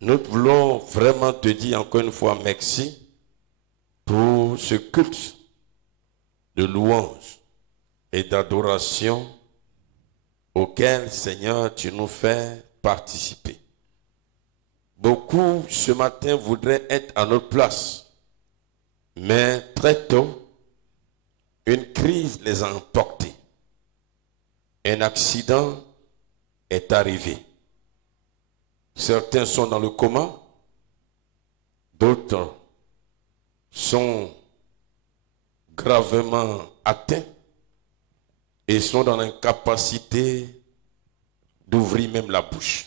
Nous voulons vraiment te dire encore une fois merci pour ce culte de louange et d'adoration auquel, Seigneur, tu nous fais participer. Beaucoup ce matin voudraient être à notre place, mais très tôt, une crise les a emportés. Un accident est arrivé. Certains sont dans le coma, d'autres sont gravement atteints et sont dans l'incapacité d'ouvrir même la bouche.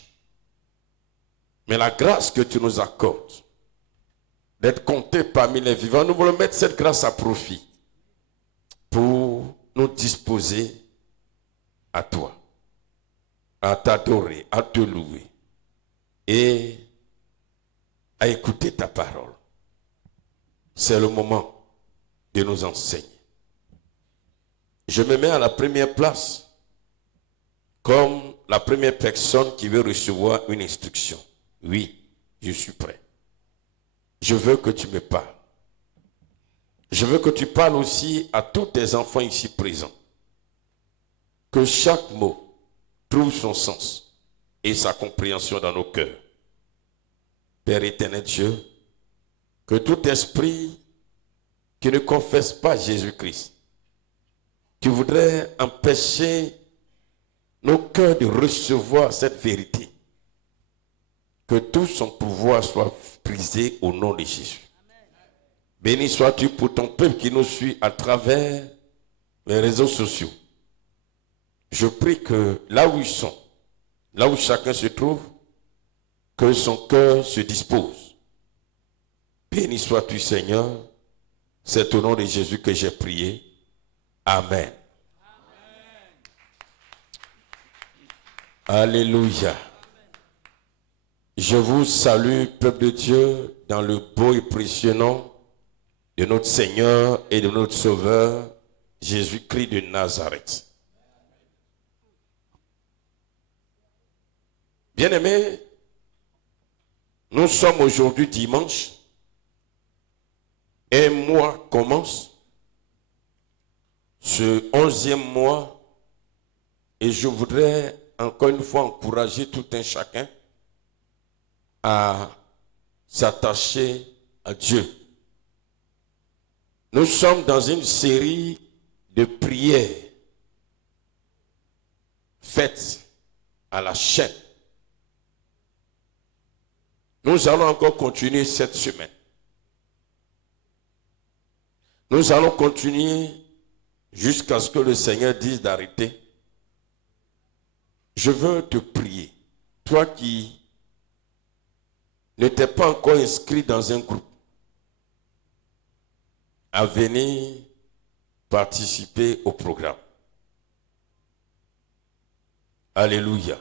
Mais la grâce que tu nous accordes d'être comptés parmi les vivants, nous voulons mettre cette grâce à profit pour nous disposer à toi, à t'adorer, à te louer et à écouter ta parole. C'est le moment de nous enseigner. Je me mets à la première place comme la première personne qui veut recevoir une instruction. Oui, je suis prêt. Je veux que tu me parles. Je veux que tu parles aussi à tous tes enfants ici présents. Que chaque mot trouve son sens et sa compréhension dans nos cœurs. Père éternel Dieu, que tout esprit qui ne confesse pas Jésus-Christ, qui voudrait empêcher nos cœurs de recevoir cette vérité, que tout son pouvoir soit brisé au nom de Jésus. Béni sois-tu pour ton peuple qui nous suit à travers les réseaux sociaux. Je prie que là où ils sont, là où chacun se trouve, que son cœur se dispose. Béni sois-tu Seigneur, c'est au nom de Jésus que j'ai prié. Amen. Alléluia. Je vous salue, peuple de Dieu, dans le beau et précieux nom de notre Seigneur et de notre Sauveur, Jésus-Christ de Nazareth. Bien-aimés, nous sommes aujourd'hui dimanche. Un mois commence, ce 11e mois, et je voudrais encore une fois encourager tout un chacun à s'attacher à Dieu. Nous sommes dans une série de prières faites à la chaîne. Nous allons encore continuer cette semaine. Nous allons continuer jusqu'à ce que le Seigneur dise d'arrêter. Je veux te prier, toi qui n'étais pas encore inscrit dans un groupe, à venir participer au programme. Alléluia.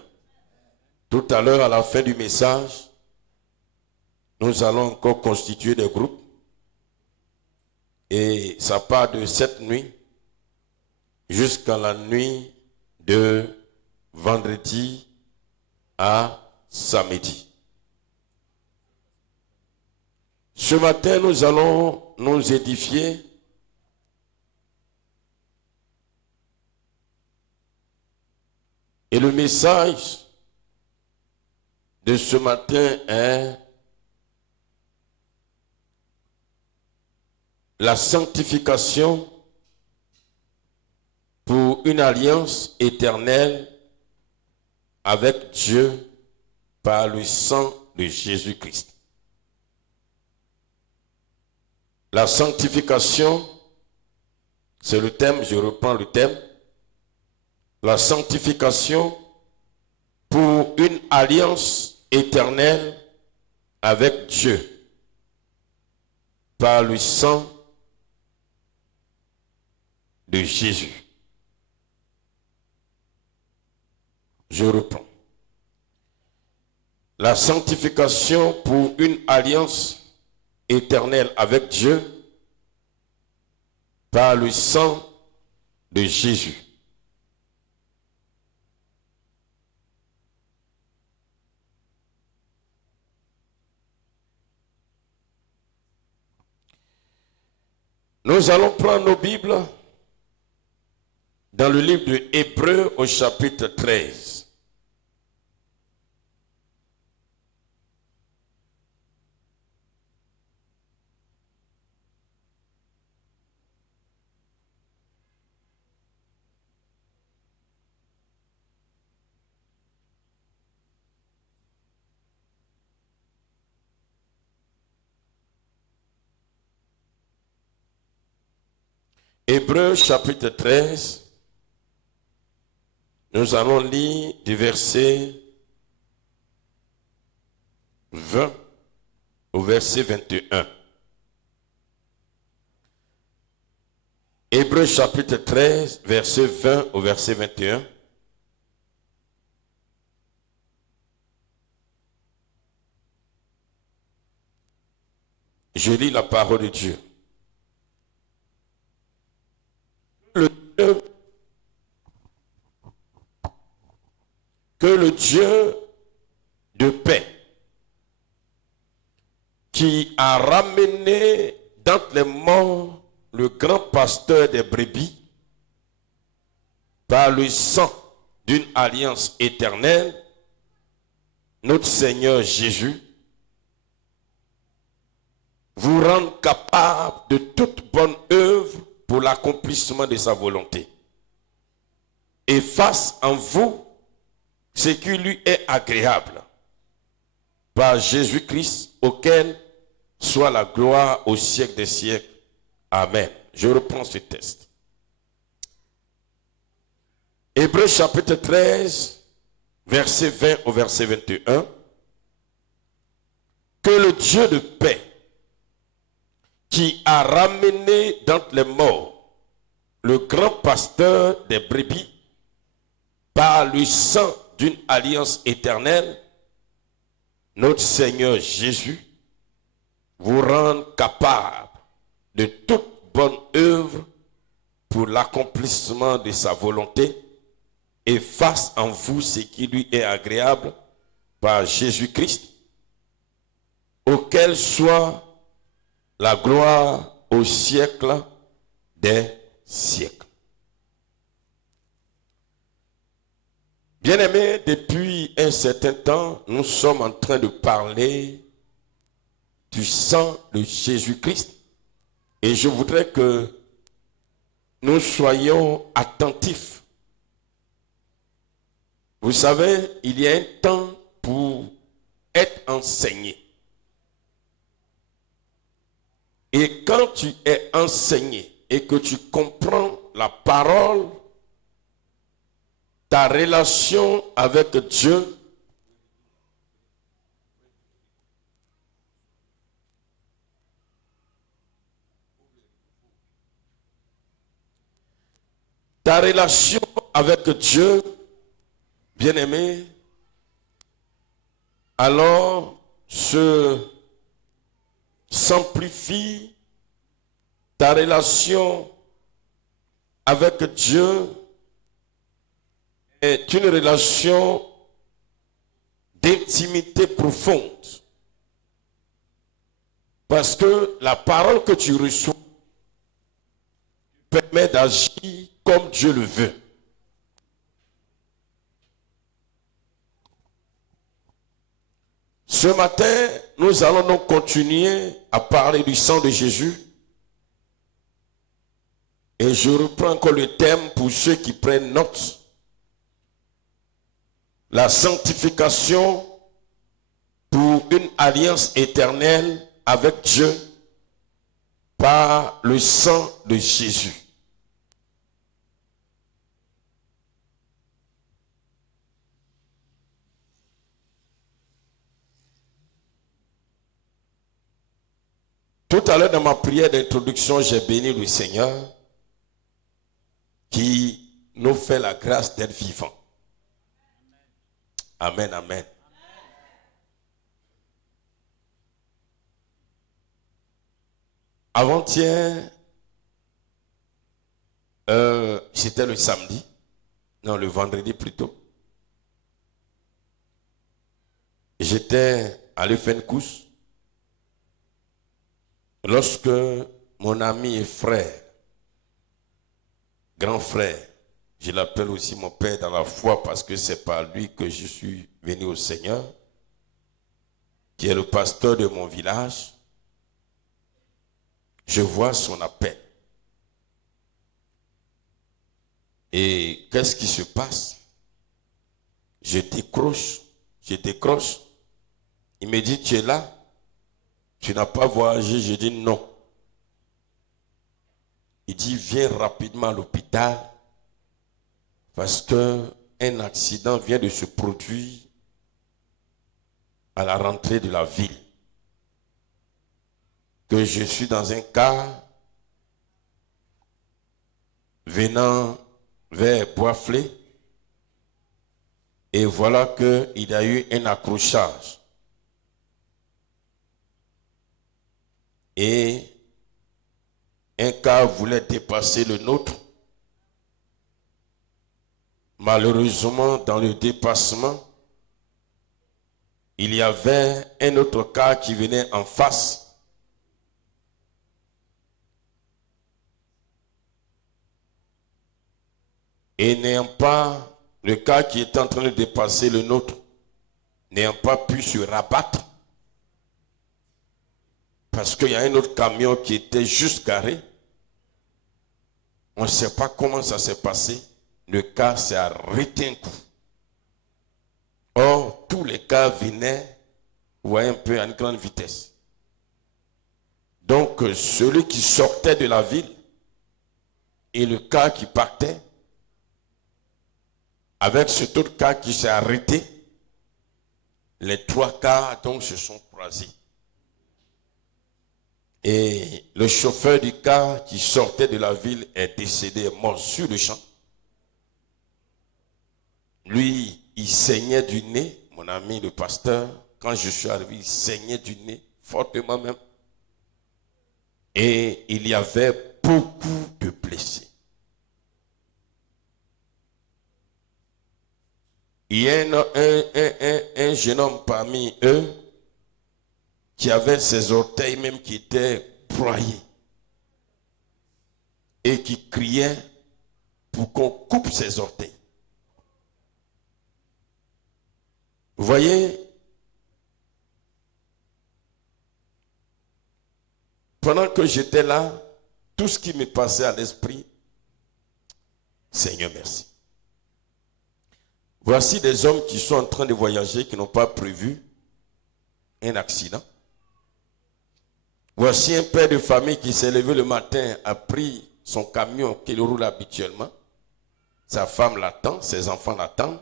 Tout à l'heure, à la fin du message, nous allons encore constituer des groupes. Et ça part de cette nuit jusqu'à la nuit de vendredi à samedi. Ce matin, nous allons nous édifier et le message de ce matin est la sanctification pour une alliance éternelle avec Dieu par le sang de Jésus-Christ. La sanctification, c'est le thème, je reprends le thème. La sanctification pour une alliance éternelle avec Dieu par le sang de Jésus. Je reprends. La sanctification pour une alliance éternelle avec Dieu par le sang de Jésus. Nous allons prendre nos Bibles dans le livre de Hébreux au chapitre 13. Hébreux chapitre 13, nous allons lire du verset 20 au verset 21. Hébreux chapitre 13, verset 20 au verset 21. Je lis la parole de Dieu. Que le Dieu de paix, qui a ramené d'entre les morts le grand pasteur des brebis, par le sang d'une alliance éternelle, notre Seigneur Jésus, vous rende capable de toute bonne œuvre pour l'accomplissement de sa volonté, et fasse en vous ce qui lui est agréable, par Jésus-Christ, auquel soit la gloire au siècle des siècles. Amen. Je reprends ce texte. Hébreux chapitre 13, verset 20 au verset 21. Que le Dieu de paix, qui a ramené d'entre les morts le grand pasteur des brebis, par le sang d'une alliance éternelle, notre Seigneur Jésus, vous rende capable de toute bonne œuvre pour l'accomplissement de sa volonté, et fasse en vous ce qui lui est agréable, par Jésus-Christ, auquel soit la gloire au siècle des siècles. Bien-aimés, depuis un certain temps, nous sommes en train de parler du sang de Jésus-Christ, et je voudrais que nous soyons attentifs. Vous savez, il y a un temps pour être enseigné. Et quand tu es enseigné et que tu comprends la parole, ta relation avec Dieu bien-aimé, alors s'amplifie. Ta relation avec Dieu est une relation d'intimité profonde. Parce que la parole que tu reçois permet d'agir comme Dieu le veut. Ce matin, nous allons donc continuer à parler du sang de Jésus. Et je reprends encore le thème pour ceux qui prennent note. La sanctification pour une alliance éternelle avec Dieu par le sang de Jésus. Tout à l'heure dans ma prière d'introduction, j'ai béni le Seigneur qui nous fait la grâce d'être vivants. Amen, amen. Avant-hier, c'était le samedi, non, le vendredi plutôt. J'étais allé faire une course lorsque mon ami et frère, grand frère, je l'appelle aussi mon père dans la foi parce que c'est par lui que je suis venu au Seigneur, qui est le pasteur de mon village. Je vois son appel. Et qu'est-ce qui se passe? Je décroche. Il me dit, tu es là? Tu n'as pas voyagé? Je dis non. Il dit, viens rapidement à l'hôpital parce qu'un accident vient de se produire à la rentrée de la ville. Que je suis dans un car venant vers Boisflé et voilà qu'il y a eu un accrochage. Et un car voulait dépasser le nôtre. Malheureusement, dans le dépassement, il y avait un autre car qui venait en face. Et n'ayant pas, le car qui était en train de dépasser le nôtre, n'ayant pas pu se rabattre, parce qu'il y a un autre camion qui était juste garé, on ne sait pas comment ça s'est passé, le car s'est arrêté un coup. Or, tous les cars venaient, vous voyez un peu, à une grande vitesse. Donc, celui qui sortait de la ville et le car qui partait, avec cet autre car qui s'est arrêté, les trois cars donc se sont croisés. Et le chauffeur du car qui sortait de la ville est décédé, est mort sur le champ. Lui, il saignait du nez, mon ami le pasteur, quand je suis arrivé, il saignait du nez, fortement même. Et il y avait beaucoup de blessés. Il y a un jeune homme parmi eux qui avait ses orteils même qui étaient broyés et qui criait pour qu'on coupe ses orteils. Vous voyez, pendant que j'étais là, tout ce qui me passait à l'esprit, Seigneur merci. Voici des hommes qui sont en train de voyager, qui n'ont pas prévu un accident. Voici un père de famille qui s'est levé le matin, a pris son camion qu'il roule habituellement. Sa femme l'attend, ses enfants l'attendent.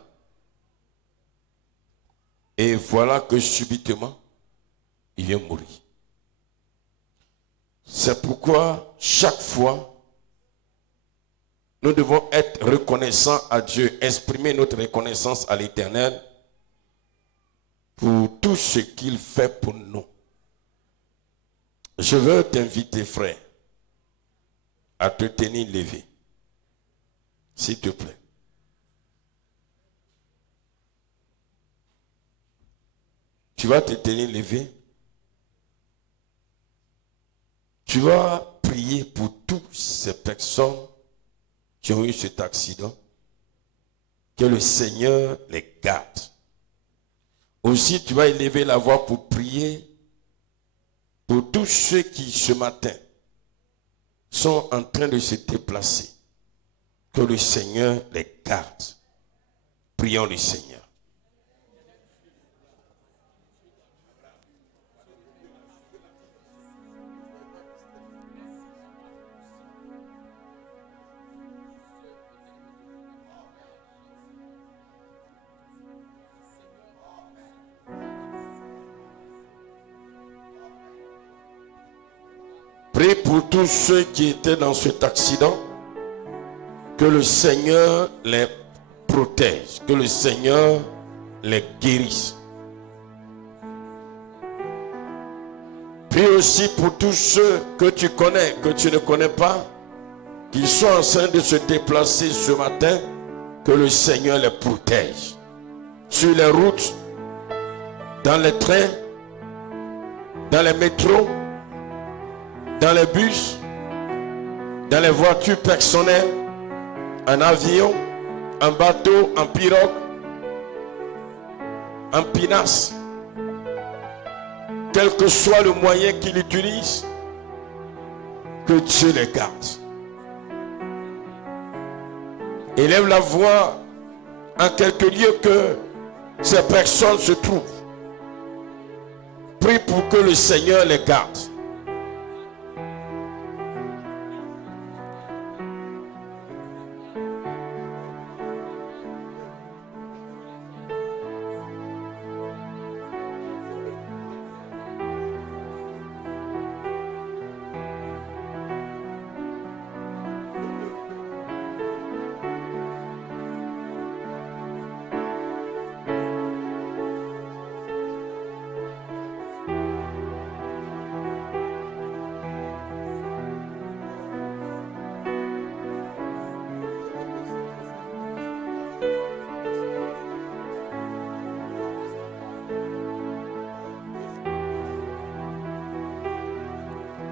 Et voilà que subitement, il vient mourir. C'est pourquoi chaque fois, nous devons être reconnaissants à Dieu, exprimer notre reconnaissance à l'Éternel pour tout ce qu'il fait pour nous. Je veux t'inviter, frère, à te tenir levé. S'il te plaît. Tu vas te tenir levé. Tu vas prier pour toutes ces personnes qui ont eu cet accident. Que le Seigneur les garde. Aussi, tu vas élever la voix pour prier pour tous ceux qui, ce matin, sont en train de se déplacer. Que le Seigneur les garde. Prions le Seigneur. Prie pour tous ceux qui étaient dans cet accident, que le Seigneur les protège, que le Seigneur les guérisse. Prie aussi pour tous ceux que tu connais, que tu ne connais pas, qui sont en train de se déplacer ce matin, que le Seigneur les protège. Sur les routes, dans les trains, dans les métros, dans les bus, dans les voitures personnelles, en avion, en bateau, en pirogue, en pinasse. Quel que soit le moyen qu'il utilise, que Dieu les garde. Élève la voix en quelque lieu que ces personnes se trouvent. Prie pour que le Seigneur les garde.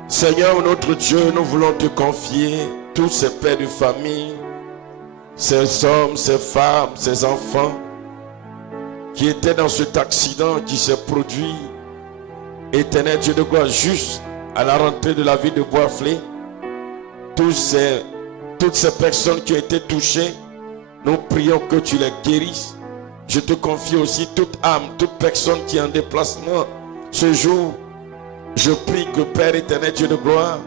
Seigneur notre Dieu, nous voulons te confier tous ces pères de famille, ces hommes, ces femmes, ces enfants qui étaient dans cet accident qui s'est produit. Éternel Dieu de gloire, juste à la rentrée de la ville de Boisflé, toutes ces personnes qui ont été touchées, nous prions que tu les guérisses. Je te confie aussi toute âme, toute personne qui est en déplacement ce jour. Je prie que Père éternel Dieu de gloire,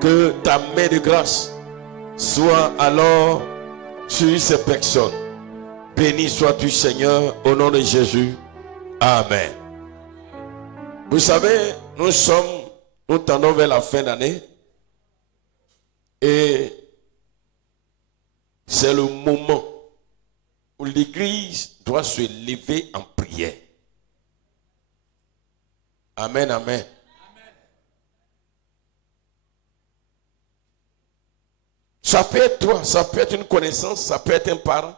que ta main de grâce soit alors sur ces personnes. Béni sois-tu Seigneur, au nom de Jésus. Amen. Vous savez, nous tendons vers la fin d'année et c'est le moment où l'Église doit se lever en prière. Amen, amen. Ça peut être toi, ça peut être une connaissance, ça peut être un parent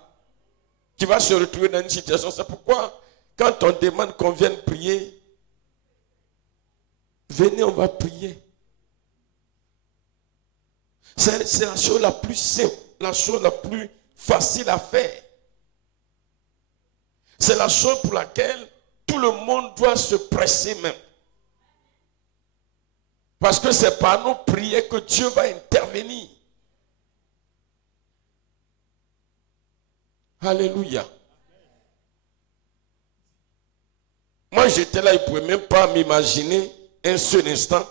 qui va se retrouver dans une situation. C'est pourquoi, quand on demande qu'on vienne prier, venez, on va prier. C'est la chose la plus simple, la chose la plus facile à faire. C'est la chose pour laquelle tout le monde doit se presser même. Parce que c'est par nos prières que Dieu va intervenir. Alléluia. Moi j'étais là, il ne pouvait même pas m'imaginer un seul instant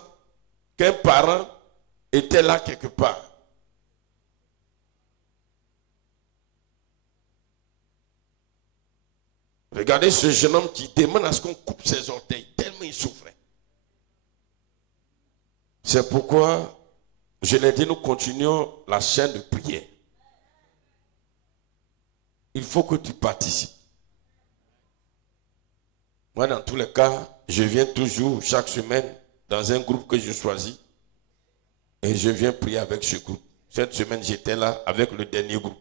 qu'un parent était là quelque part. Regardez ce jeune homme qui demande à ce qu'on coupe ses orteils, tellement il souffrait. C'est pourquoi je l'ai dit, nous continuons la chaîne de prière. Il faut que tu participes. Moi, dans tous les cas, je viens toujours chaque semaine dans un groupe que je choisis et je viens prier avec ce groupe. Cette semaine, j'étais là avec le dernier groupe.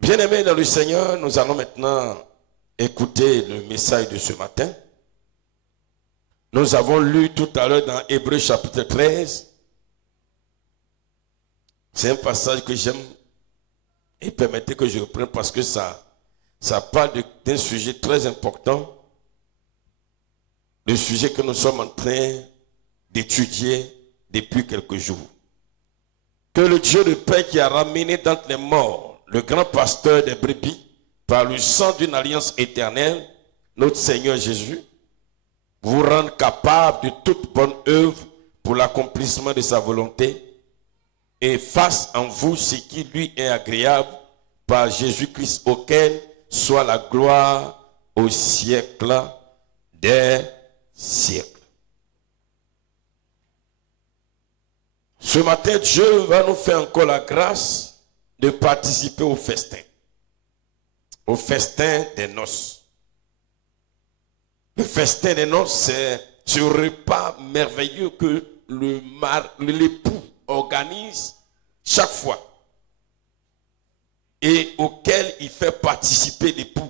Bien-aimés dans le Seigneur, nous allons maintenant écouter le message de ce matin. Nous avons lu tout à l'heure dans Hébreux chapitre 13. C'est un passage que j'aime et permettez que je reprenne parce que ça parle d'un sujet très important. Le sujet que nous sommes en train d'étudier depuis quelques jours. Que le Dieu de paix qui a ramené d'entre les morts le grand pasteur des brebis par le sang d'une alliance éternelle, notre Seigneur Jésus, vous rende capable de toute bonne œuvre pour l'accomplissement de sa volonté et fasse en vous ce qui lui est agréable par Jésus-Christ, auquel soit la gloire au siècle des siècles. Ce matin, Dieu va nous faire encore la grâce de participer au festin des noces. Le festin des noces, c'est ce repas merveilleux que l'époux organise chaque fois et auquel il fait participer l'épouse.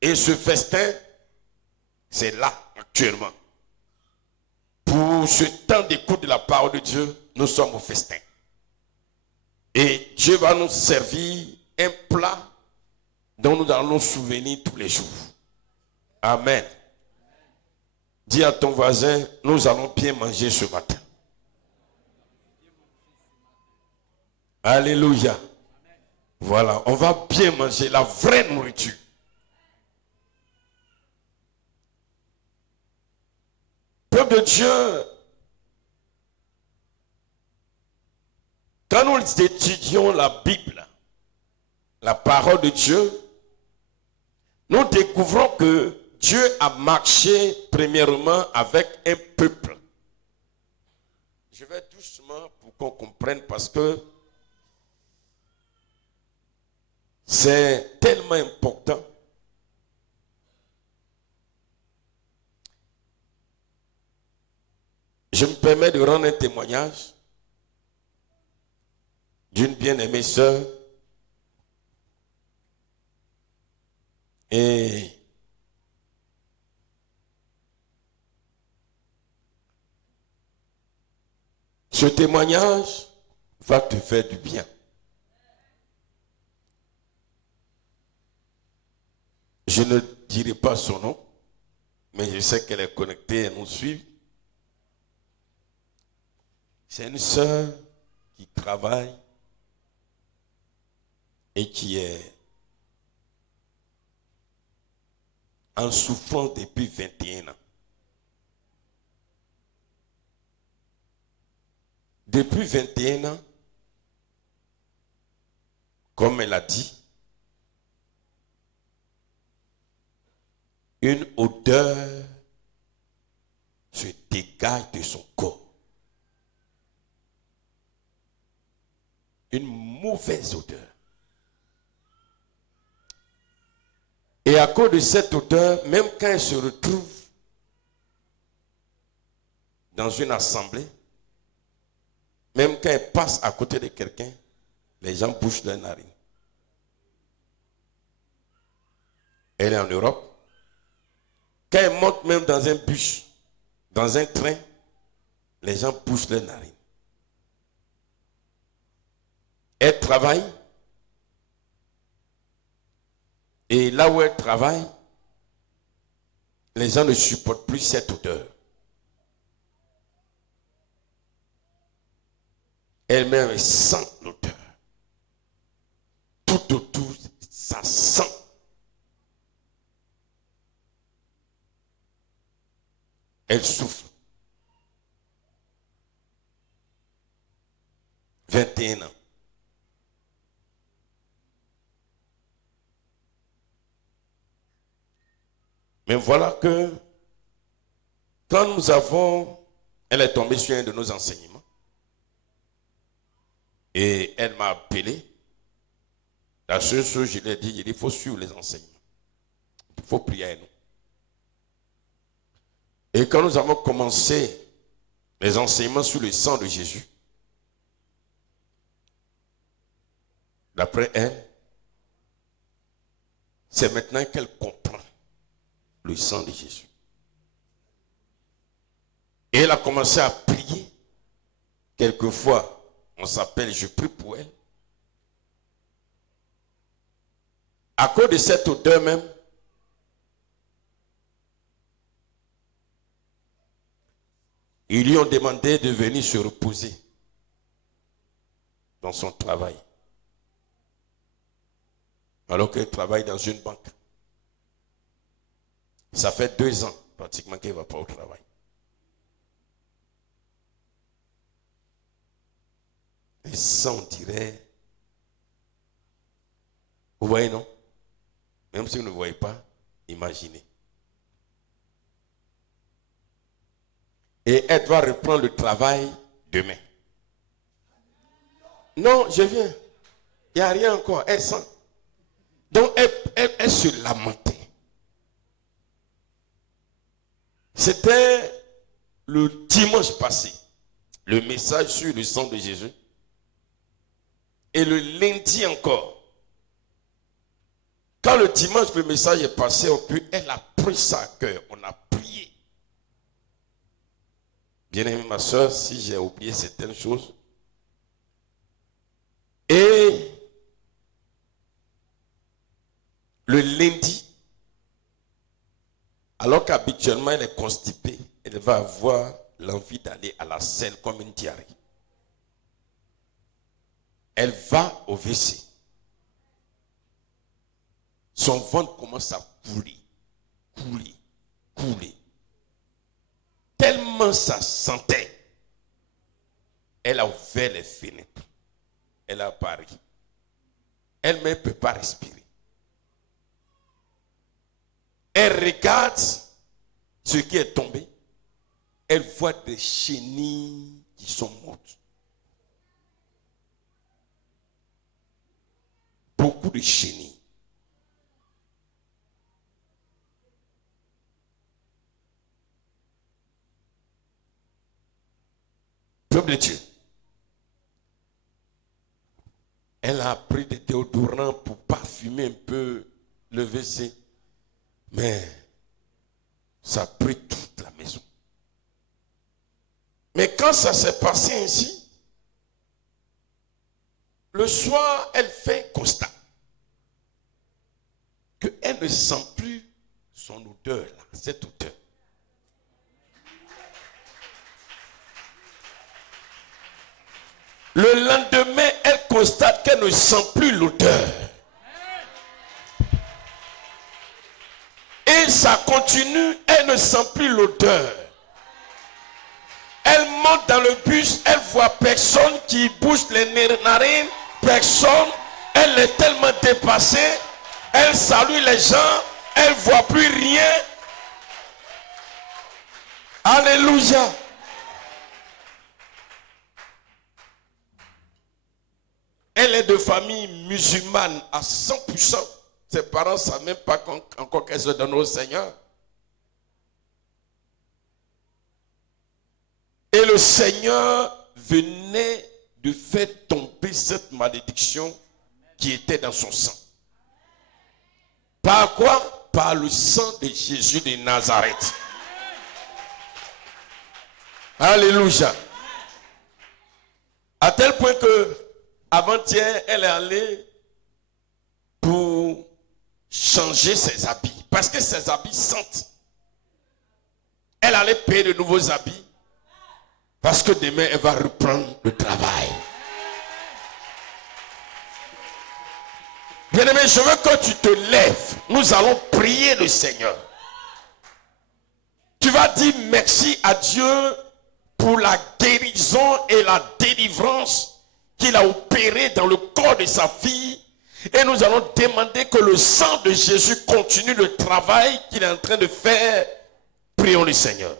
Et ce festin, c'est là actuellement. pour ce temps d'écoute de la parole de Dieu, nous sommes au festin. Et Dieu va nous servir un plat dont nous allons nous souvenir tous les jours. Amen. Dis à ton voisin, nous allons bien manger ce matin. Alléluia. Voilà, on va bien manger la vraie nourriture. Peuple de Dieu, quand nous étudions la Bible, la parole de Dieu, nous découvrons que Dieu a marché premièrement avec un peuple. Je vais doucement pour qu'on comprenne parce que c'est tellement important. Je me permets de rendre un témoignage d'une bien-aimée sœur. Et ce témoignage va te faire du bien. Je ne dirai pas son nom, mais je sais qu'elle est connectée et nous suit. C'est une sœur qui travaille et qui est en souffrance depuis 21 ans. Depuis 21 ans, comme elle a dit, une odeur se dégage de son corps. Une mauvaise odeur. Et à cause de cette odeur, même quand elle se retrouve dans une assemblée, même quand elle passe à côté de quelqu'un, les gens bouchent leurs narines. Elle est en Europe. Quand elle monte même dans un bus, dans un train, les gens bouchent leurs narines. Elle travaille. Et là où elle travaille, les gens ne supportent plus cette odeur. Elle-même sent l'odeur. Tout autour, ça sent. Elle souffre. 21 ans. Mais voilà que quand elle est tombée sur un de nos enseignements et elle m'a appelé. La seule chose, je lui ai dit, il faut suivre les enseignements. Il faut prier à nous. Et quand nous avons commencé les enseignements sur le sang de Jésus, d'après elle, c'est maintenant qu'elle comprend le sang de Jésus. Et elle a commencé à prier. Quelquefois, on s'appelle, je prie pour elle. À cause de cette odeur même, ils lui ont demandé de venir se reposer dans son travail. Alors qu'elle travaille dans une banque. Ça fait 2 ans pratiquement qu'elle ne va pas au travail. Et ça, on dirait... Vous voyez, non? Même si vous ne voyez pas, imaginez. Et elle doit reprendre le travail demain. Non, je viens. Il n'y a rien encore. Elle sent. Donc, elle se lamentait. C'était le dimanche passé, le message sur le sang de Jésus. Et le lundi encore. Quand le dimanche, le message est passé, elle a pris ça à cœur. On a prié. Bien-aimée ma soeur, si j'ai oublié certaines choses. Et le lundi, alors qu'habituellement elle est constipée, elle va avoir l'envie d'aller à la selle comme une diarrhée. Elle va au WC. Son ventre commence à couler. Tellement ça sentait. Elle a ouvert les fenêtres. Elle a pari. Elle ne peut pas respirer. Elle regarde ce qui est tombé. Elle voit des chenilles qui sont mortes. Beaucoup de chenilles. Peuple de Dieu. Elle a pris des déodorants pour parfumer un peu le WC. Mais ça a pris toute la maison. Mais quand ça s'est passé ainsi, le soir, elle fait un constat qu'elle ne sent plus son odeur, là, cette odeur. Le lendemain, elle constate qu'elle ne sent plus l'odeur. Et ça continue, elle ne sent plus l'odeur. Elle monte dans le bus, elle voit personne qui bouge les narines, personne. Elle est tellement dépassée, elle salue les gens, elle ne voit plus rien. Alléluia. Elle est de famille musulmane à 100%. Ses parents ne savent même pas encore qu'elle se donne au Seigneur. Et le Seigneur venait de faire tomber cette malédiction qui était dans son sang. Par quoi? Par le sang de Jésus de Nazareth. Alléluia. À tel point que avant-hier, elle est allée pour changer ses habits. Parce que ses habits sentent. Elle allait payer de nouveaux habits. Parce que demain, elle va reprendre le travail. Bien-aimé, je veux que tu te lèves. Nous allons prier le Seigneur. Tu vas dire merci à Dieu pour la guérison et la délivrance qu'il a opéré dans le corps de sa fille. Et nous allons demander que le sang de Jésus continue le travail qu'il est en train de faire. Prions le Seigneur.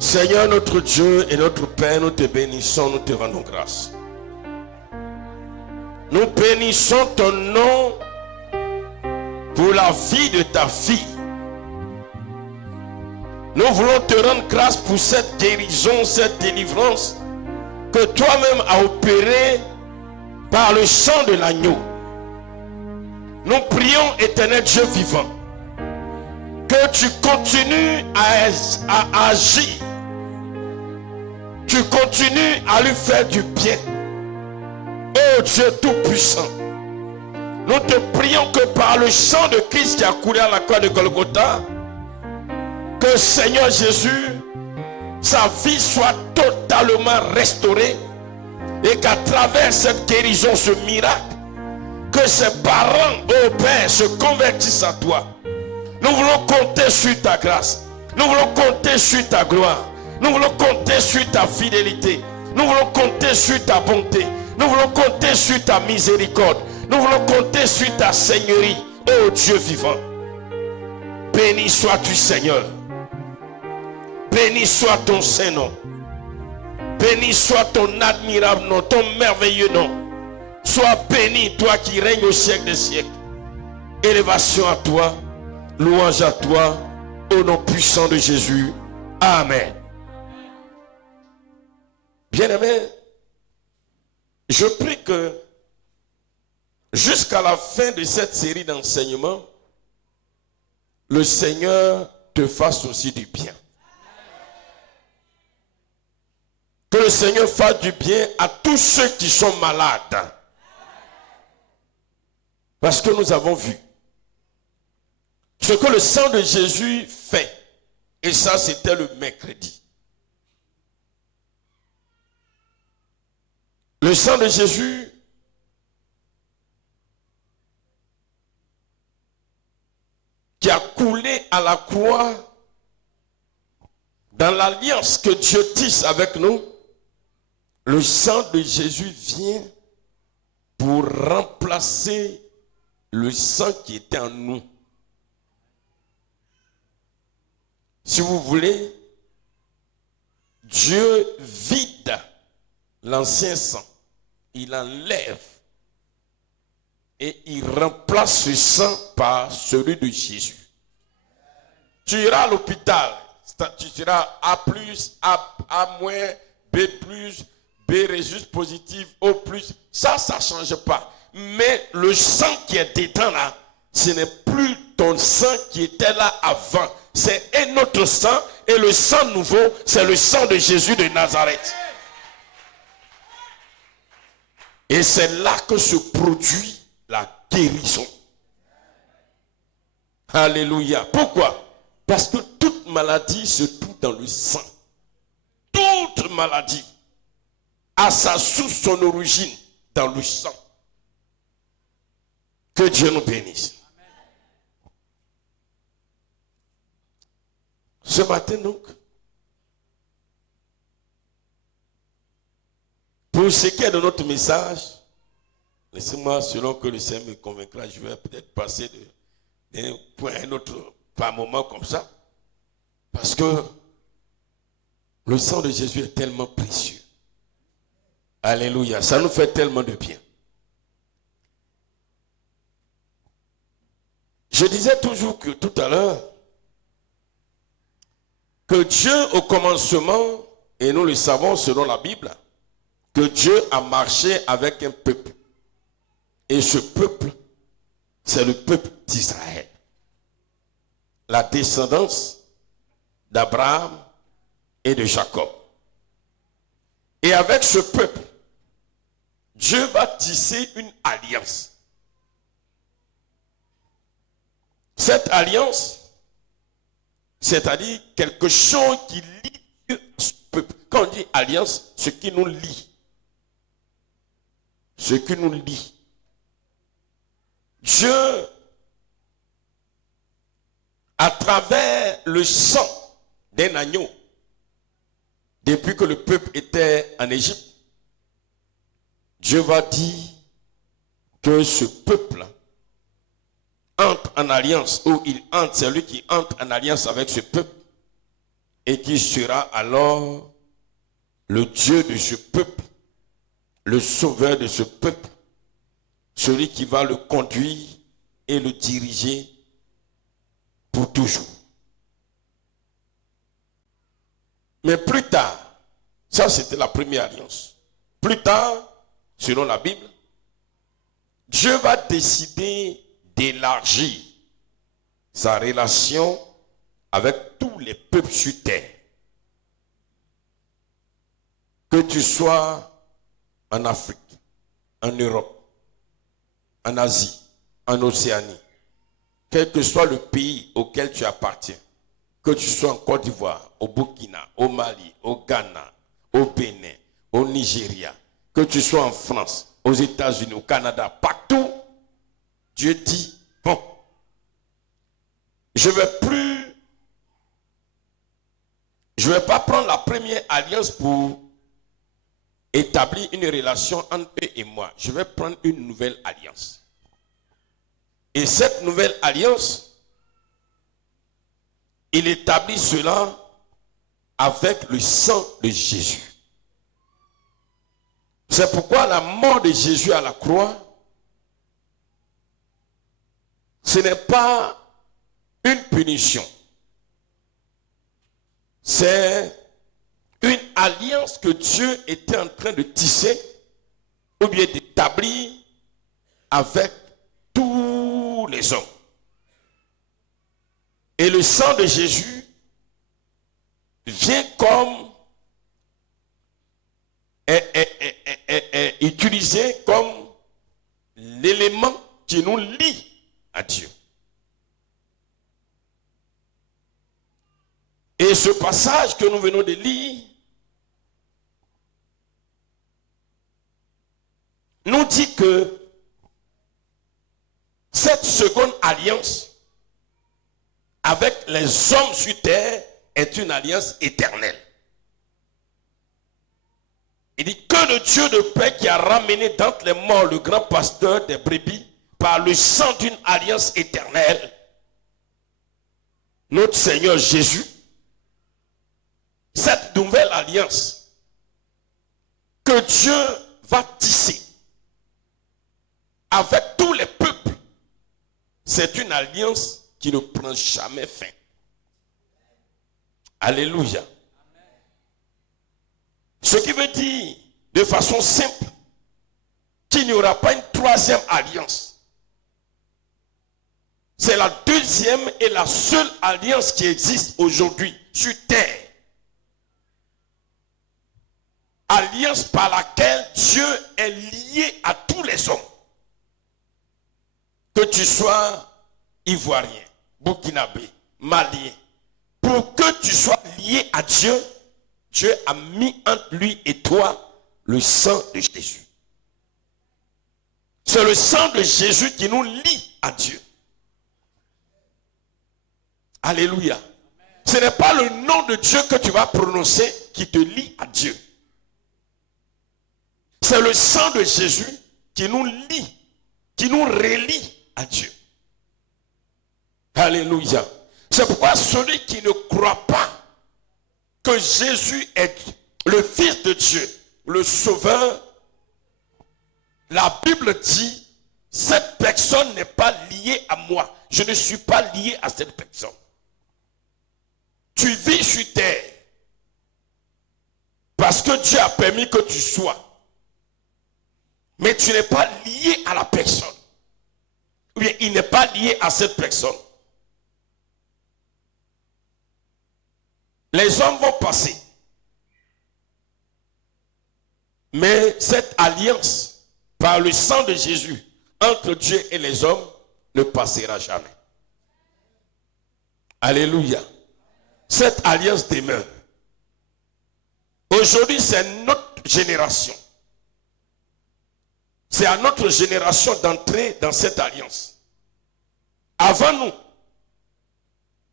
Seigneur notre Dieu et notre Père, nous te bénissons, nous te rendons grâce. Nous bénissons ton nom pour la vie de ta fille. Nous voulons te rendre grâce pour cette guérison, cette délivrance que toi-même as opérée par le sang de l'agneau. Nous prions, Éternel Dieu vivant, que tu continues à agir. Tu continues à lui faire du bien. Oh Dieu Tout-Puissant, nous te prions que par le sang de Christ qui a coulé à la croix de Golgotha, que Seigneur Jésus, sa vie soit totalement restaurée et qu'à travers cette guérison, ce miracle, que ses parents, oh Père, se convertissent à toi. Nous voulons compter sur ta grâce. Nous voulons compter sur ta gloire. Nous voulons compter sur ta fidélité. Nous voulons compter sur ta bonté. Nous voulons compter sur ta miséricorde. Nous voulons compter sur ta seigneurie. Oh Dieu vivant. Béni sois-tu, Seigneur. Béni soit ton Saint-Nom. Béni soit ton admirable nom, ton merveilleux nom. Sois béni, toi qui règnes au siècle des siècles. Élévation à toi, louange à toi, au nom puissant de Jésus. Amen. Bien-aimé, je prie que jusqu'à la fin de cette série d'enseignements, le Seigneur te fasse aussi du bien. Que le Seigneur fasse du bien à tous ceux qui sont malades. Parce que nous avons vu ce que le sang de Jésus fait. Et ça, c'était le mercredi. Le sang de Jésus qui a coulé à la croix dans l'alliance que Dieu tisse avec nous. Le sang de Jésus vient pour remplacer le sang qui était en nous. Si vous voulez, Dieu vide l'ancien sang. Il enlève et il remplace ce sang par celui de Jésus. Tu iras à l'hôpital, tu seras A+, A-, B+, B résus positif, O+. Ça ne change pas. Mais le sang qui est dedans là, ce n'est plus ton sang qui était là avant. C'est un autre sang. Et le sang nouveau, c'est le sang de Jésus de Nazareth. Et c'est là que se produit la guérison. Alléluia. Pourquoi? Parce que toute maladie se trouve dans le sang. Toute maladie a sa source, son origine dans le sang. Que Dieu nous bénisse. Ce matin donc, pour ce qui est de notre message, laissez-moi, selon que le Seigneur me convaincra, je vais peut-être passer d'un point à un autre par moment comme ça. Parce que le sang de Jésus est tellement précieux. Alléluia, ça nous fait tellement de bien. Je disais toujours que tout à l'heure, que Dieu au commencement, et nous le savons selon la Bible, que Dieu a marché avec un peuple. Et ce peuple, c'est le peuple d'Israël. La descendance d'Abraham et de Jacob. Et avec ce peuple, Dieu va tisser une alliance. Cette alliance, c'est-à-dire quelque chose qui lie Dieu à ce peuple. Quand on dit alliance, ce qui nous lie. Ce qui nous lie. Dieu, à travers le sang d'un agneau, depuis que le peuple était en Égypte, Dieu va dire que ce peuple entre en alliance, ou il entre, c'est lui qui entre en alliance avec ce peuple, et qui sera alors le Dieu de ce peuple, le sauveur de ce peuple, celui qui va le conduire et le diriger pour toujours. Mais plus tard, ça c'était la première alliance. Plus tard, selon la Bible, Dieu va décider d'élargir sa relation avec tous les peuples sur terre. Que tu sois en Afrique, en Europe, en Asie, en Océanie, quel que soit le pays auquel tu appartiens, que tu sois en Côte d'Ivoire, au Burkina, au Mali, au Ghana, au Bénin, au Nigeria, que tu sois en France, aux États-Unis, au Canada, partout, Dieu dit, bon, je ne vais pas prendre la première alliance pour établir une relation entre eux et moi. Je vais prendre une nouvelle alliance. Et cette nouvelle alliance, il établit cela avec le sang de Jésus. C'est pourquoi la mort de Jésus à la croix, ce n'est pas une punition. C'est une alliance que Dieu était en train de tisser ou bien d'établir avec tous les hommes. Et le sang de Jésus vient comme est utilisé comme l'élément qui nous lie à Dieu. Et ce passage que nous venons de lire nous dit que cette seconde alliance avec les hommes sur terre est une alliance éternelle. Il dit que le Dieu de paix qui a ramené d'entre les morts le grand pasteur des brebis par le sang d'une alliance éternelle, notre Seigneur Jésus, cette nouvelle alliance que Dieu va tisser avec tous les peuples, c'est une alliance qui ne prend jamais fin. Alléluia. Ce qui veut dire, de façon simple, qu'il n'y aura pas une troisième alliance. C'est la deuxième et la seule alliance qui existe aujourd'hui sur terre. Alliance par laquelle Dieu est lié à tous les hommes. Que tu sois ivoirien, burkinabé, malien, pour que tu sois lié à Dieu, Dieu a mis entre lui et toi le sang de Jésus. C'est le sang de Jésus qui nous lie à Dieu. Alléluia. Ce n'est pas le nom de Dieu que tu vas prononcer qui te lie à Dieu. C'est le sang de Jésus qui nous lie, qui nous relie à Dieu. Alléluia. C'est pourquoi celui qui ne croit pas que Jésus est le Fils de Dieu, le Sauveur, la Bible dit, cette personne n'est pas liée à moi. Je ne suis pas lié à cette personne. Tu vis sur terre parce que Dieu a permis que tu sois. Mais tu n'es pas lié à la personne. Ou bien il n'est pas lié à cette personne. Les hommes vont passer. Mais cette alliance, par le sang de Jésus, entre Dieu et les hommes, ne passera jamais. Alléluia. Cette alliance demeure. Aujourd'hui, c'est notre génération. C'est à notre génération d'entrer dans cette alliance. Avant nous,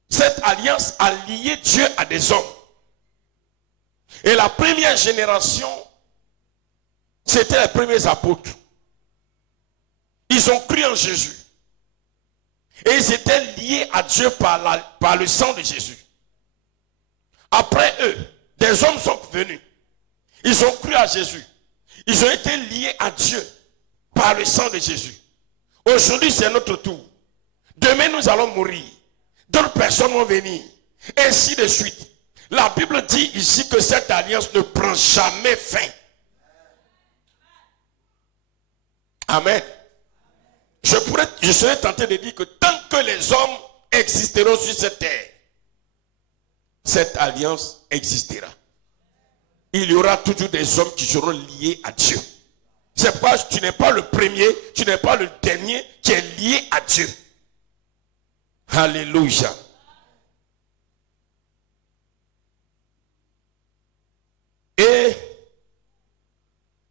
cette alliance a lié Dieu à des hommes. Et la première génération, c'était les premiers apôtres. Ils ont cru en Jésus. Et ils étaient liés à Dieu par le sang de Jésus. Après eux, des hommes sont venus. Ils ont cru à Jésus. Ils ont été liés à Dieu par le sang de Jésus. Aujourd'hui, c'est notre tour. Demain, nous allons mourir. D'autres personnes vont venir. Ainsi de suite. La Bible dit ici que cette alliance ne prend jamais fin. Amen. Je serais tenté de dire que tant que les hommes existeront sur cette terre, cette alliance existera. Il y aura toujours des hommes qui seront liés à Dieu. C'est pourquoi tu n'es pas le premier, tu n'es pas le dernier qui est lié à Dieu. Alléluia. Et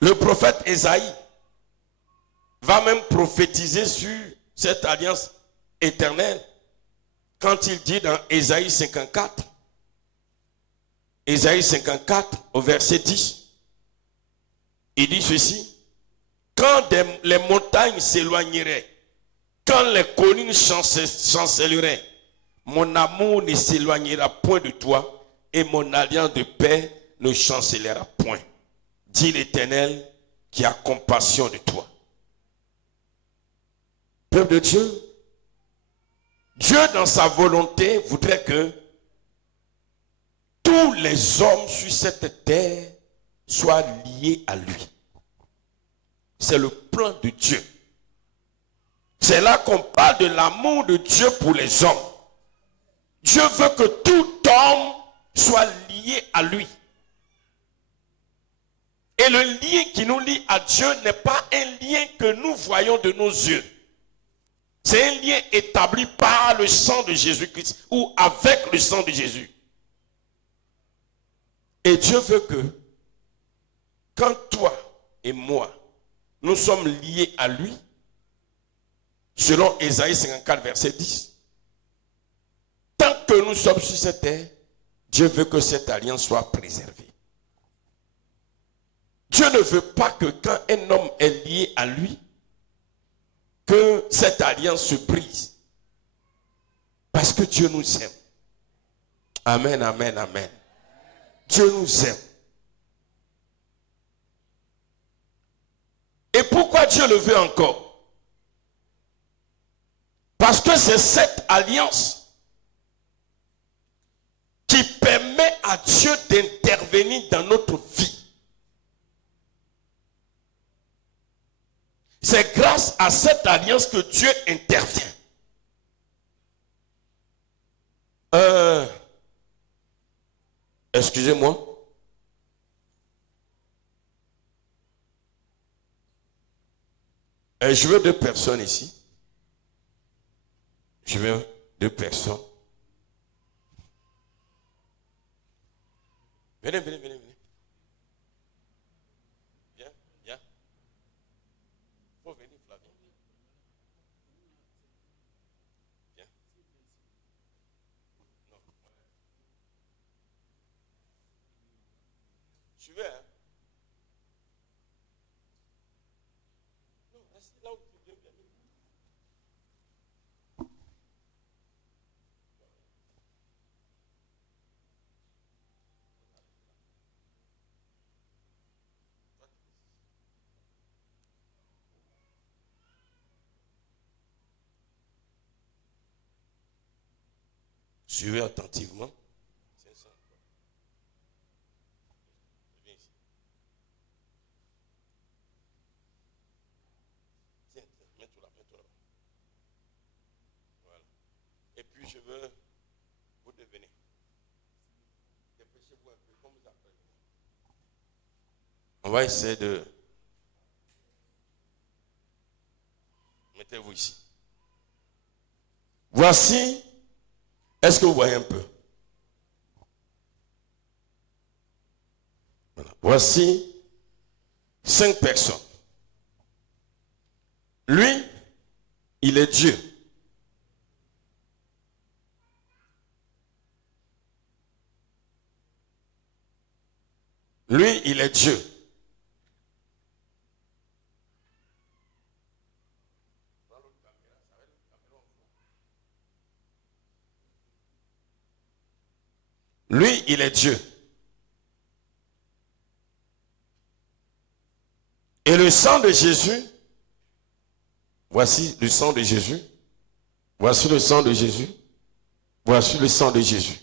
le prophète Ésaïe va même prophétiser sur cette alliance éternelle quand il dit dans Ésaïe 54, Ésaïe 54 au verset 10, il dit ceci: quand les montagnes s'éloigneraient, quand les collines chancelleraient, mon amour ne s'éloignera point de toi et mon alliance de paix ne chancellera point. Dit l'Éternel qui a compassion de toi. Peuple de Dieu, Dieu dans sa volonté voudrait que tous les hommes sur cette terre soient liés à lui. C'est le plan de Dieu. C'est là qu'on parle de l'amour de Dieu pour les hommes. Dieu veut que tout homme soit lié à lui. Et le lien qui nous lie à Dieu n'est pas un lien que nous voyons de nos yeux. C'est un lien établi par le sang de Jésus-Christ ou avec le sang de Jésus. Et Dieu veut que quand toi et moi, nous sommes liés à lui, selon Ésaïe 54, verset 10, tant que nous sommes sur cette terre, Dieu veut que cette alliance soit préservée. Dieu ne veut pas que quand un homme est lié à lui, que cette alliance se brise. Parce que Dieu nous aime. Amen, amen, amen. Dieu nous aime. Et pourquoi Dieu le veut encore? Parce que c'est cette alliance qui permet à Dieu d'intervenir dans notre vie. C'est grâce à cette alliance que Dieu intervient. Excusez-moi. Je veux 2 personnes ici. Je veux 2 personnes. Venez, venez, venez, venez. Viens, viens. Faut venir, Flavien. Viens. Non. Je vais, hein. Non, reste là où tu viens. Suivez attentivement. C'est ça. Viens ici. Tiens, mets-toi là, mets-toi là. Voilà. Et puis je veux vous devenir. Dépêchez-vous un peu, comme vous appelez. On va essayer de... Mettez-vous ici. Voici... Est-ce que vous voyez un peu? Voilà. Voici 5 personnes. Lui, il est Dieu. Lui, il est Dieu. Lui, il est Dieu. Et le sang de Jésus, voici le sang de Jésus. Voici le sang de Jésus. Voici le sang de Jésus.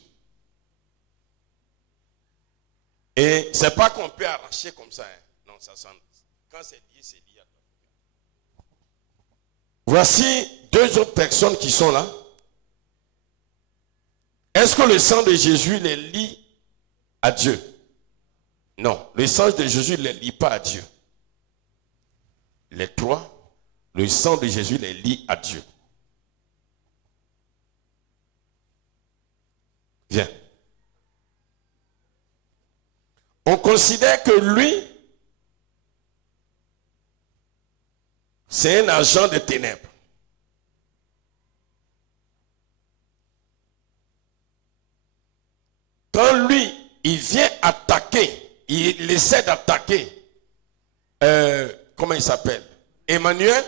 Et c'est pas qu'on peut arracher comme ça. Hein. Non, ça sent. Quand c'est lié, c'est lié. Voici 2 autres personnes qui sont là. Est-ce que le sang de Jésus les lie à Dieu? Non, le sang de Jésus ne les lie pas à Dieu. Les 3, le sang de Jésus les lie à Dieu. Viens. On considère que lui, c'est un agent de ténèbres. Quand lui, il vient attaquer, il essaie d'attaquer, comment il s'appelle? Emmanuel,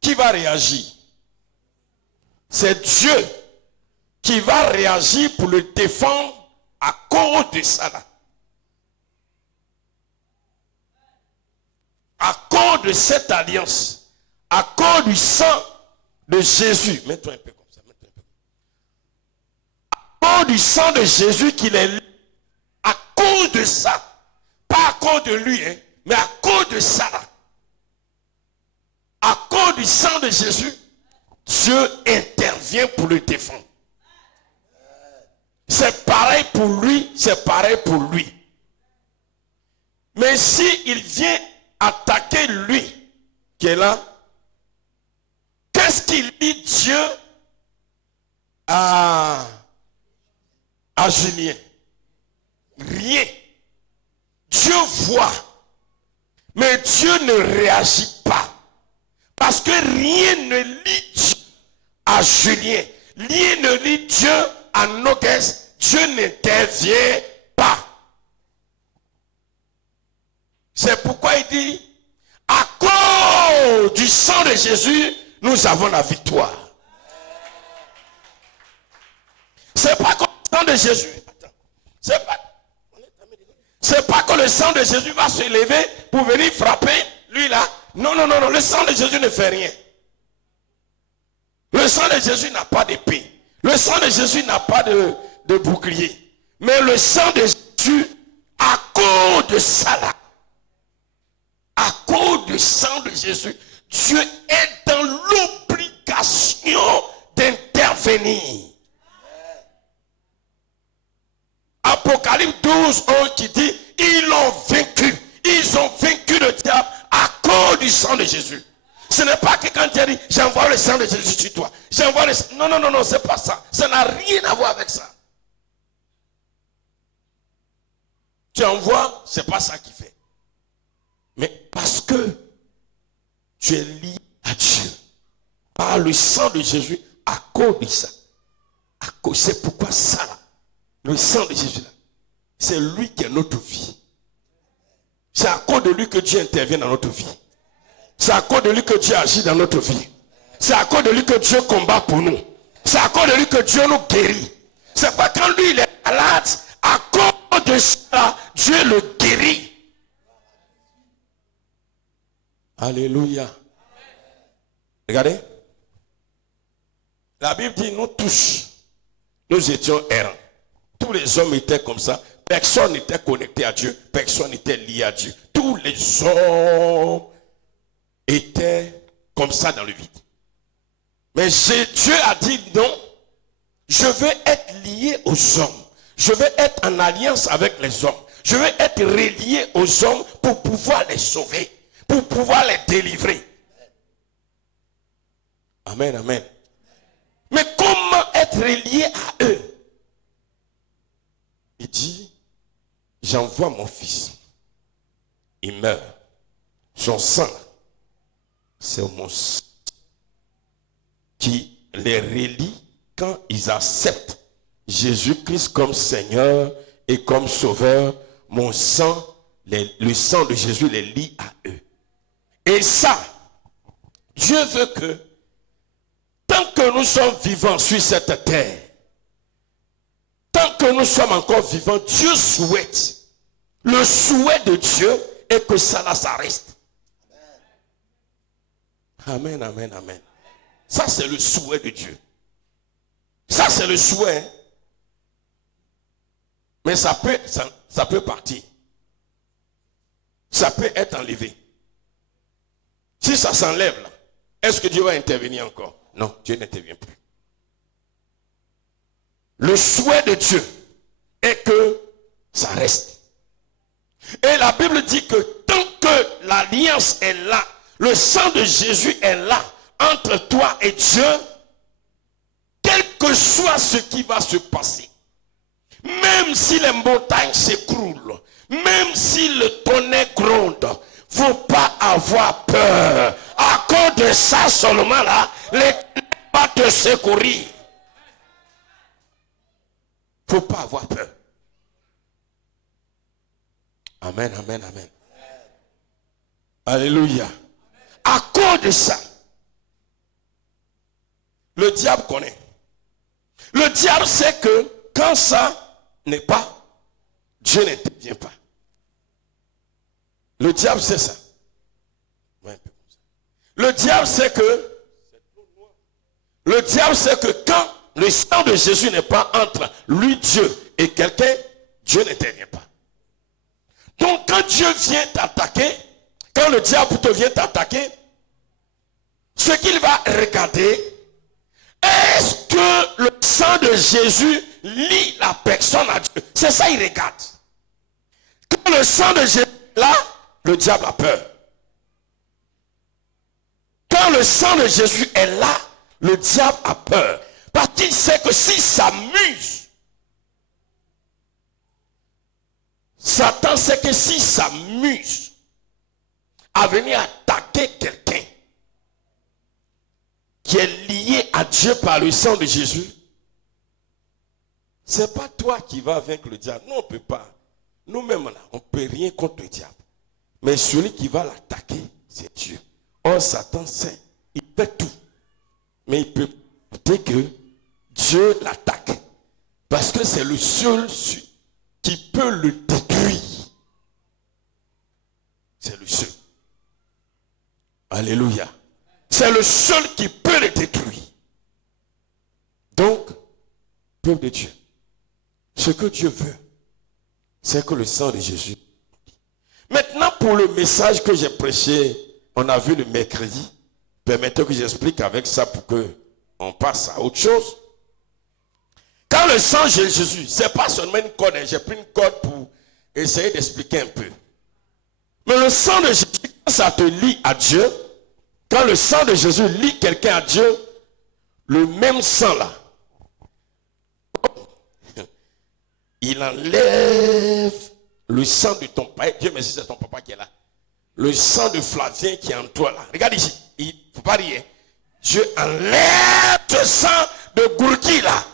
qui va réagir? c'est Dieu qui va réagir pour le défendre à cause de ça là. À cause de cette alliance, à cause du sang de Jésus. Mets-toi un peu comme ça. Mets-toi un peu. À cause du sang de Jésus qu'il est lié, à cause de ça, pas à cause de lui, hein, mais à cause de ça là. À cause du sang de Jésus, Dieu intervient pour le défendre. C'est pareil pour lui, c'est pareil pour lui. Mais si il vient attaquer lui, qui est là, qu'est-ce qu'il dit Dieu à Julien? Rien. Dieu voit, mais Dieu ne réagit pas. Parce que rien ne lie Dieu à Julien. Rien ne lie Dieu à Nogues. Dieu n'intervient pas. C'est pourquoi il dit, à cause du sang de Jésus, nous avons la victoire. C'est pas que le sang de Jésus, c'est pas que le sang de Jésus va se lever pour venir frapper lui là. Non, non, non, non, le sang de Jésus ne fait rien. Le sang de Jésus n'a pas d'épée. Le sang de Jésus n'a pas de bouclier. Mais le sang de Jésus, à cause de ça là, à cause du sang de Jésus, Dieu est dans l'obligation d'intervenir. Apocalypse 12, 11 qui dit, ils l'ont vaincu. Ils ont vaincu le diable à cause du sang de Jésus. Ce n'est pas que quand Dieu dit, j'envoie le sang de Jésus sur toi. J'envoie le sang. Non, non, non, non, c'est pas ça. Ça n'a rien à voir avec ça. Tu envoies, c'est pas ça qu'il fait. Mais parce que tu es lié à Dieu par le sang de Jésus à cause de ça. C'est pourquoi ça là, le sang de Jésus là, c'est lui qui est notre vie. C'est à cause de lui que Dieu intervient dans notre vie. C'est à cause de lui que Dieu agit dans notre vie. C'est à cause de lui que Dieu combat pour nous. C'est à cause de lui que Dieu nous guérit. C'est pas quand lui il est malade, à cause de ça, Dieu le guérit. Alléluia. Regardez. La Bible dit, nous tous, nous étions errants. Tous les hommes étaient comme ça. Personne n'était connecté à Dieu. Personne n'était lié à Dieu. Tous les hommes étaient comme ça dans le vide. Mais Dieu a dit non. Je veux être lié aux hommes. Je veux être en alliance avec les hommes. Je veux être relié aux hommes pour pouvoir les sauver. Pour pouvoir les délivrer. Amen, amen. Mais comment être relié à eux? Il dit, j'envoie mon fils. Il meurt. Son sang, c'est mon sang qui les relie quand ils acceptent Jésus-Christ comme Seigneur et comme Sauveur. Mon sang, le sang de Jésus les lie à eux. Et ça, Dieu veut que, tant que nous sommes vivants sur cette terre, tant que nous sommes encore vivants, Dieu souhaite, le souhait de Dieu est que ça là, ça reste. Amen, amen, amen. Ça c'est le souhait de Dieu. Ça c'est le souhait. Mais ça peut partir. Ça peut être enlevé. Si ça s'enlève là, est-ce que Dieu va intervenir encore? Non, Dieu n'intervient plus. Le souhait de Dieu est que ça reste. Et la Bible dit que tant que l'alliance est là, le sang de Jésus est là entre toi et Dieu, quel que soit ce qui va se passer, même si les montagnes s'écroulent, même si le tonnerre gronde, faut pas avoir peur. À cause de ça seulement là, les ténèbres vont te secourir. Faut pas avoir peur. Amen, amen, amen. Alléluia. À cause de ça, Le diable connaît. Le diable sait que quand ça n'est pas, Dieu n'intervient pas. Le diable sait ça. Le diable sait que quand le sang de Jésus n'est pas entre lui, Dieu, et quelqu'un, Dieu n'intervient pas. Donc quand Dieu vient t'attaquer, quand le diable te vient t'attaquer, ce qu'il va regarder, est-ce que le sang de Jésus lie la personne à Dieu? C'est ça qu'il regarde. Quand le sang de Jésus est là, le diable a peur. Quand le sang de Jésus est là, le diable a peur. Parce qu'il sait que s'il s'amuse, Satan sait que s'il s'amuse à venir attaquer quelqu'un qui est lié à Dieu par le sang de Jésus, c'est pas toi qui vas vaincre le diable. Non, on ne peut pas. Nous-mêmes, là, on ne peut rien contre le diable. Mais celui qui va l'attaquer, c'est Dieu. Or, Satan sait, il fait tout. Mais il peut dire que Dieu l'attaque. Parce que c'est le seul qui peut le détruire. C'est le seul. Alléluia. C'est le seul qui peut le détruire. Donc, peuple de Dieu, ce que Dieu veut, c'est que le sang de Jésus. Maintenant, pour le message que j'ai prêché, on a vu le mercredi, permettez que j'explique avec ça pour qu'on passe à autre chose. Quand le sang de Jésus, ce n'est pas seulement une corde, j'ai pris une corde pour essayer d'expliquer un peu. Mais le sang de Jésus, quand ça te lie à Dieu, quand le sang de Jésus lie quelqu'un à Dieu, le même sang là, il enlève le sang de ton père. Dieu merci, c'est ton papa qui est là. Le sang de Flavien qui est en toi là. Regarde ici, il ne faut pas rire. Dieu enlève ce sang de Gourki là.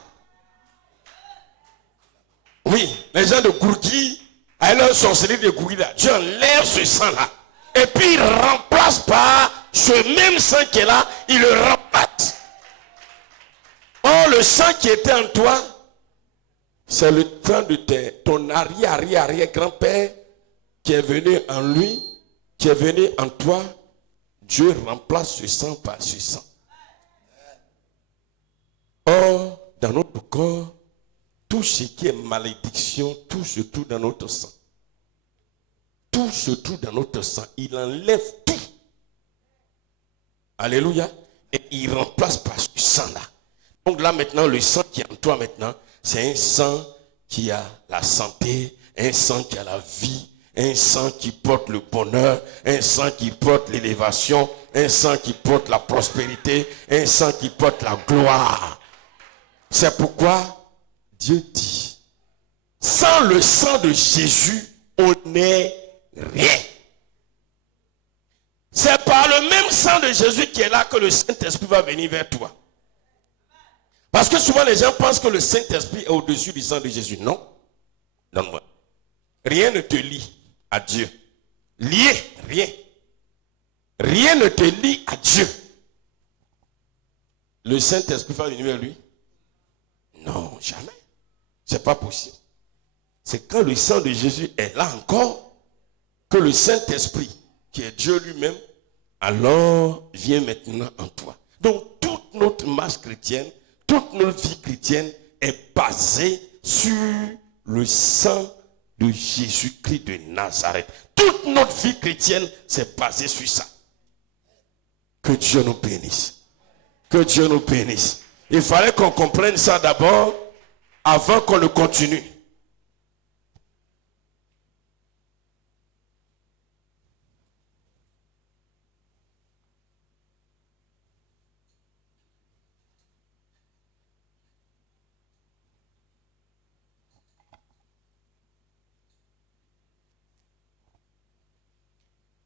Oui, les gens de Gourki, avec leur sorcellerie de Gourki là, Dieu enlève ce sang là. Et puis il remplace par ce même sang qui est là, il le remplace. Or, le sang qui était en toi, c'est le sang de ton arrière-grand-père qui est venu en lui, qui est venu en toi. Dieu remplace ce sang par ce sang. Or, dans notre corps, tout ce qui est malédiction, tout se trouve dans notre sang. Tout se trouve dans notre sang. Il enlève tout. Alléluia. Et il remplace par ce sang-là. Donc là maintenant, le sang qui est en toi maintenant, c'est un sang qui a la santé, un sang qui a la vie, un sang qui porte le bonheur, un sang qui porte l'élévation, un sang qui porte la prospérité, un sang qui porte la gloire. C'est pourquoi Dieu dit, sans le sang de Jésus, on n'est rien. C'est par le même sang de Jésus qui est là que le Saint-Esprit va venir vers toi. Parce que souvent les gens pensent que le Saint-Esprit est au-dessus du sang de Jésus. Non. Donne-moi. Rien ne te lie à Dieu. Lié, rien. Rien ne te lie à Dieu. Le Saint-Esprit va venir vers lui? Non, jamais. C'est pas possible. C'est quand le sang de Jésus est là encore que le Saint-Esprit, qui est Dieu lui-même, alors vient maintenant en toi. Donc toute notre marche chrétienne, toute notre vie chrétienne est basée sur le sang de Jésus-Christ de Nazareth. Toute notre vie chrétienne, c'est basé sur ça. Que Dieu nous bénisse. Que Dieu nous bénisse. Il fallait qu'on comprenne ça d'abord avant qu'on le continue.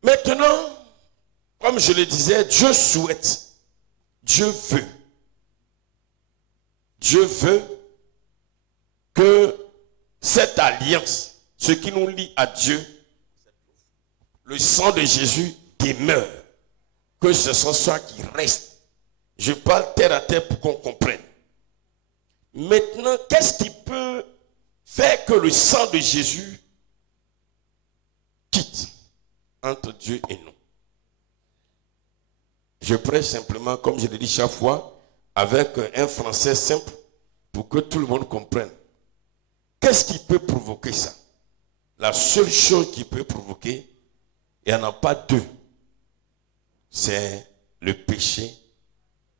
Maintenant, comme je le disais, Dieu souhaite, Dieu veut que cette alliance, ce qui nous lie à Dieu, le sang de Jésus demeure, que ce soit qui reste Je parle terre à terre pour qu'on comprenne. Maintenant, qu'est-ce qui peut faire que le sang de Jésus quitte entre Dieu et nous? Je prêche simplement, comme je l'ai dit chaque fois, avec un français simple pour que tout le monde comprenne. Qu'est-ce qui peut provoquer ça? La seule chose qui peut provoquer, il n'y en a pas deux, c'est le péché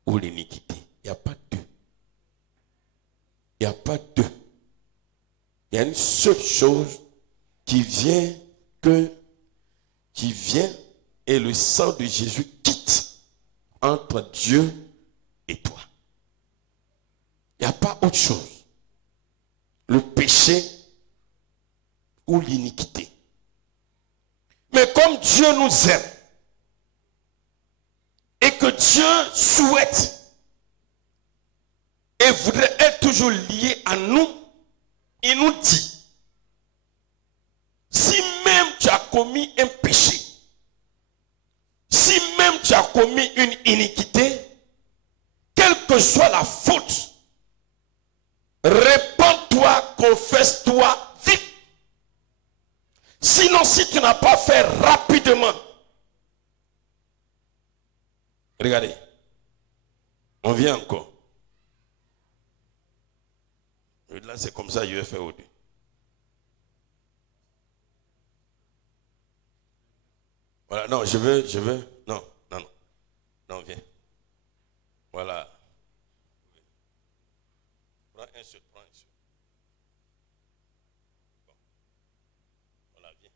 ou l'iniquité. Il n'y a pas deux. Il n'y a pas deux. Il y a une seule chose qui vient et le sang de Jésus quitte entre Dieu et toi. Il n'y a pas autre chose. Le péché ou l'iniquité. Mais comme Dieu nous aime et que Dieu souhaite et voudrait être toujours lié à nous, il nous dit, si même tu as commis un péché, si même tu as commis une iniquité, quelle que soit la faute, répands-toi, confesse-toi vite. Sinon, si tu n'as pas fait rapidement, regardez, on vient encore. Là, c'est comme ça, je vais faire au début. Voilà, non, je veux, non, viens. Voilà. Prends un seul. Bon. Voilà, viens.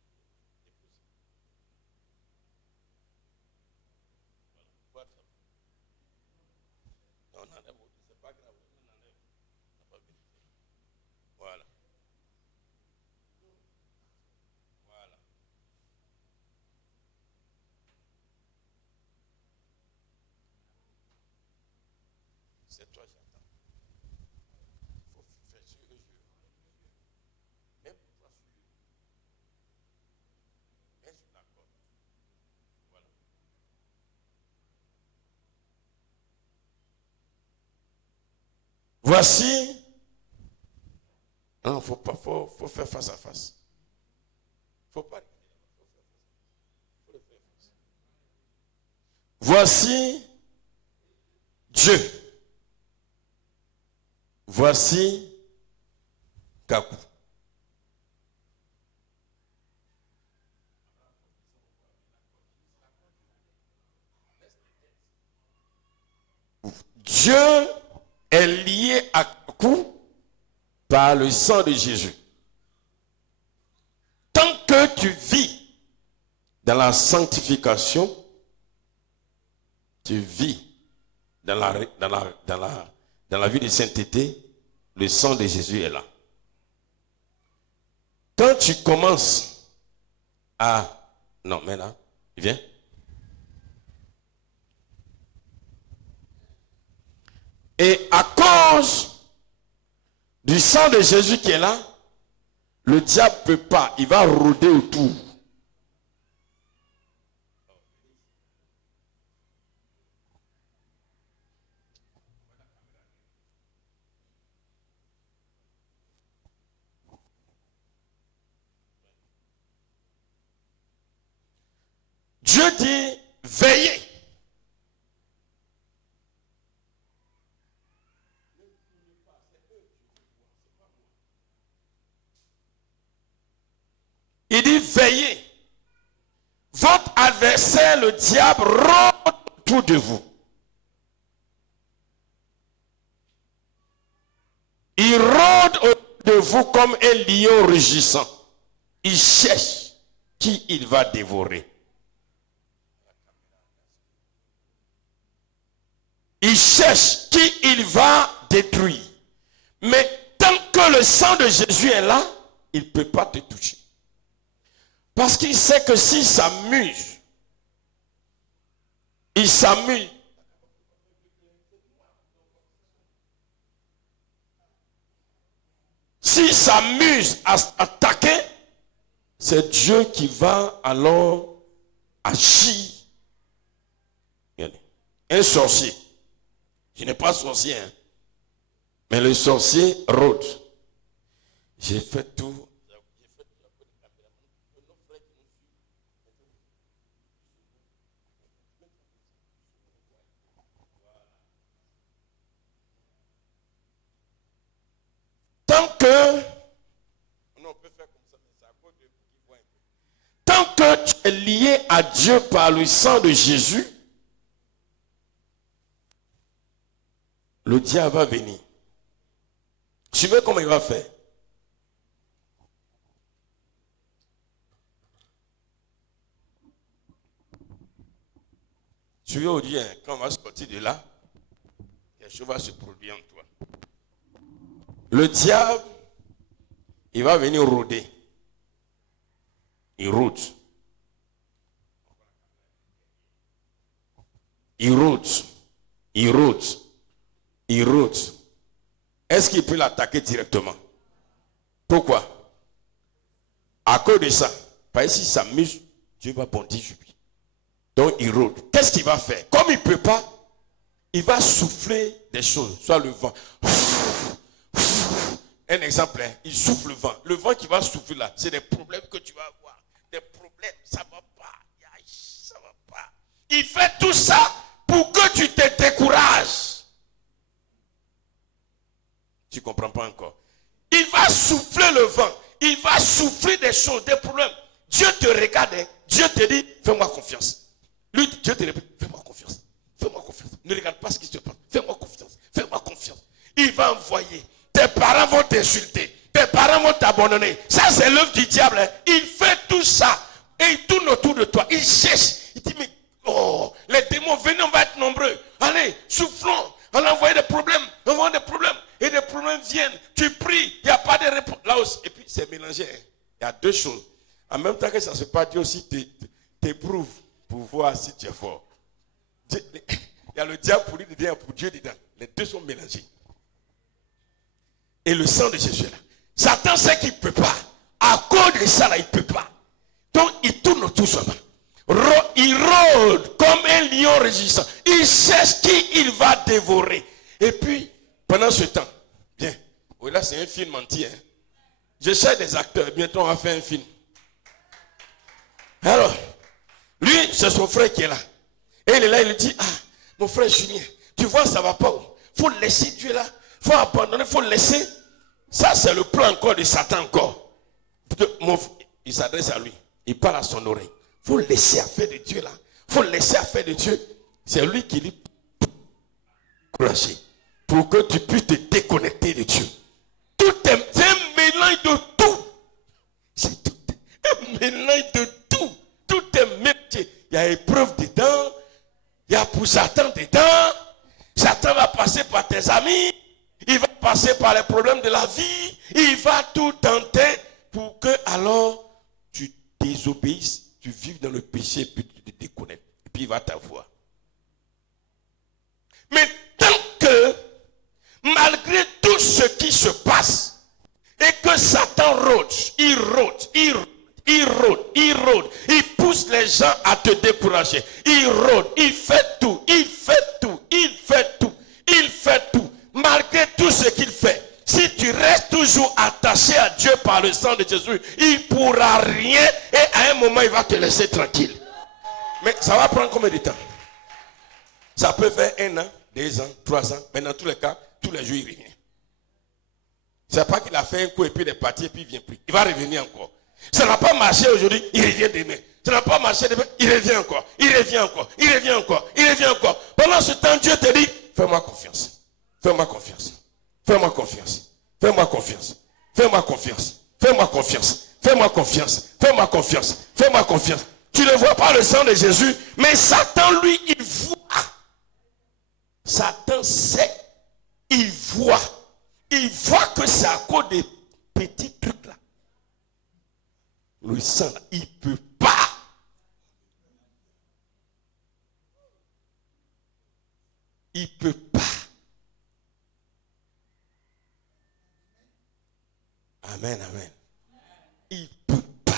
Voilà. Non, c'est pas grave. Voilà. Voilà. C'est toi, j'attends. Il faut faire sur le jeu. Même pour toi, mets sur la corde. Voilà. Voici. Non, faut faire face à face. Faut pas. Voici Dieu. Voici Kakou. Dieu est lié à Kakou par le sang de Jésus. Tant que tu vis dans la sanctification, tu vis dans la vie de sainteté, le sang de Jésus est là. Quand tu commences à... Non, mais là, viens. Et à cause du sang de Jésus qui est là, le diable ne peut pas, il va rôder autour. Dieu dit, veillez. Il dit, veillez. Votre adversaire, le diable, rôde autour de vous. Il rôde autour de vous comme un lion rugissant. Il cherche qui il va dévorer. Il cherche qui il va détruire. Mais tant que le sang de Jésus est là, il ne peut pas te toucher. Parce qu'il sait que s'il s'amuse, il s'amuse. S'il s'amuse à attaquer, c'est Dieu qui va alors agir. Un sorcier, Je n'ai pas sorcier. Hein. Mais le sorcier rôde. J'ai fait tout. Tant que tu es lié à Dieu par le sang de Jésus, le diable va venir. Tu veux comment il va faire? Tu veux dire, quand on va sortir de là, quelque chose va se produire en toi. Le diable, il va venir rôder. Il rôde. Il rôde. Il rôde. Il rôde. Est-ce qu'il peut l'attaquer directement? Pourquoi? À cause de ça. Parce que s'il s'amuse, Dieu va bondir sur lui. Donc il rôde. Qu'est-ce qu'il va faire? Comme il ne peut pas, il va souffler des choses, soit le vent. Un exemple, hein, il souffle le vent. Le vent qui va souffler là, c'est des problèmes que tu vas avoir. Des problèmes, ça ne va pas. Ça va pas. Il fait tout ça pour que tu te décourages. Tu ne comprends pas encore. Il va souffler le vent. Il va souffler des choses, des problèmes. Dieu te regarde. Hein. Dieu te dit, fais-moi confiance. Lui, Dieu te répète, fais-moi confiance. Fais-moi confiance. Ne regarde pas ce qui se passe. Fais-moi confiance. Fais-moi confiance. Il va envoyer. Tes parents vont t'insulter. Tes parents vont t'abandonner. Ça, c'est l'œuvre du diable. Hein. Il fait tout ça. Et il tourne autour de toi. Il cherche. Il dit, mais oh, les démons, venez, on va être nombreux. Allez, soufflons. On envoie des problèmes. On envoie des problèmes. Et des problèmes viennent. Tu pries. Il n'y a pas de réponse. Là aussi. Et puis, c'est mélangé. Hein. Il y a deux choses. En même temps que ça se passe, Dieu aussi t'éprouve pour voir si tu es fort. Il y a le diable pour lui dedans et pour Dieu dedans. Les deux sont mélangés. Et le sang de Jésus là. Satan sait qu'il ne peut pas. À cause de ça là, il ne peut pas. Donc il tourne autour seulement. Il rôde comme un lion résistant. Il cherche qui il va dévorer. Et puis, pendant ce temps, bien, oui, là c'est un film entier. Hein. Je cherche des acteurs. Bientôt on va faire un film. Alors, lui, c'est son frère qui est là. Et il est là, il lui dit, ah, mon frère Julien, tu vois, ça ne va pas. Il faut laisser Dieu là. Il faut abandonner, il faut laisser. Ça, c'est le plan encore de Satan encore. Il s'adresse à lui. Il parle à son oreille. Il faut laisser affaire de Dieu là. Il faut laisser affaire de Dieu. C'est lui qui lui encourager pour que tu puisses te déconnecter de Dieu. Tout est un mélange de tout. C'est tout un mélange de tout. Tout est mélangé. Il y a épreuve dedans. Il y a pour Satan dedans. Satan va passer par tes amis. Il va passer par les problèmes de la vie. Il va tout tenter pour que alors tu désobéisses, tu vives dans le péché et puis tu te déconnectes. Et puis il va t'avoir. Mais tant que, malgré tout ce qui se passe, et que Satan rôde, il pousse les gens à te décourager. Il rôde, il fait tout. Malgré tout ce qu'il fait, si tu restes toujours attaché à Dieu par le sang de Jésus, il ne pourra rien et à un moment il va te laisser tranquille. Mais ça va prendre combien de temps? Ça peut faire 1 an, 2 ans, 3 ans, mais dans tous les cas, tous les jours il revient. C'est pas qu'il a fait un coup et puis il est parti et puis il ne vient plus. Il va revenir encore. Ça n'a pas marché aujourd'hui, il revient demain. Ça n'a pas marché demain, il revient encore. Pendant ce temps, Dieu te dit, fais-moi confiance. Fais-moi confiance. Tu ne vois pas le sang de Jésus, mais Satan, lui, il voit. Satan sait, il voit. Il voit que c'est à cause des petits trucs là. Le sang, il ne peut pas. Il ne peut pas. Amen. Il ne peut pas.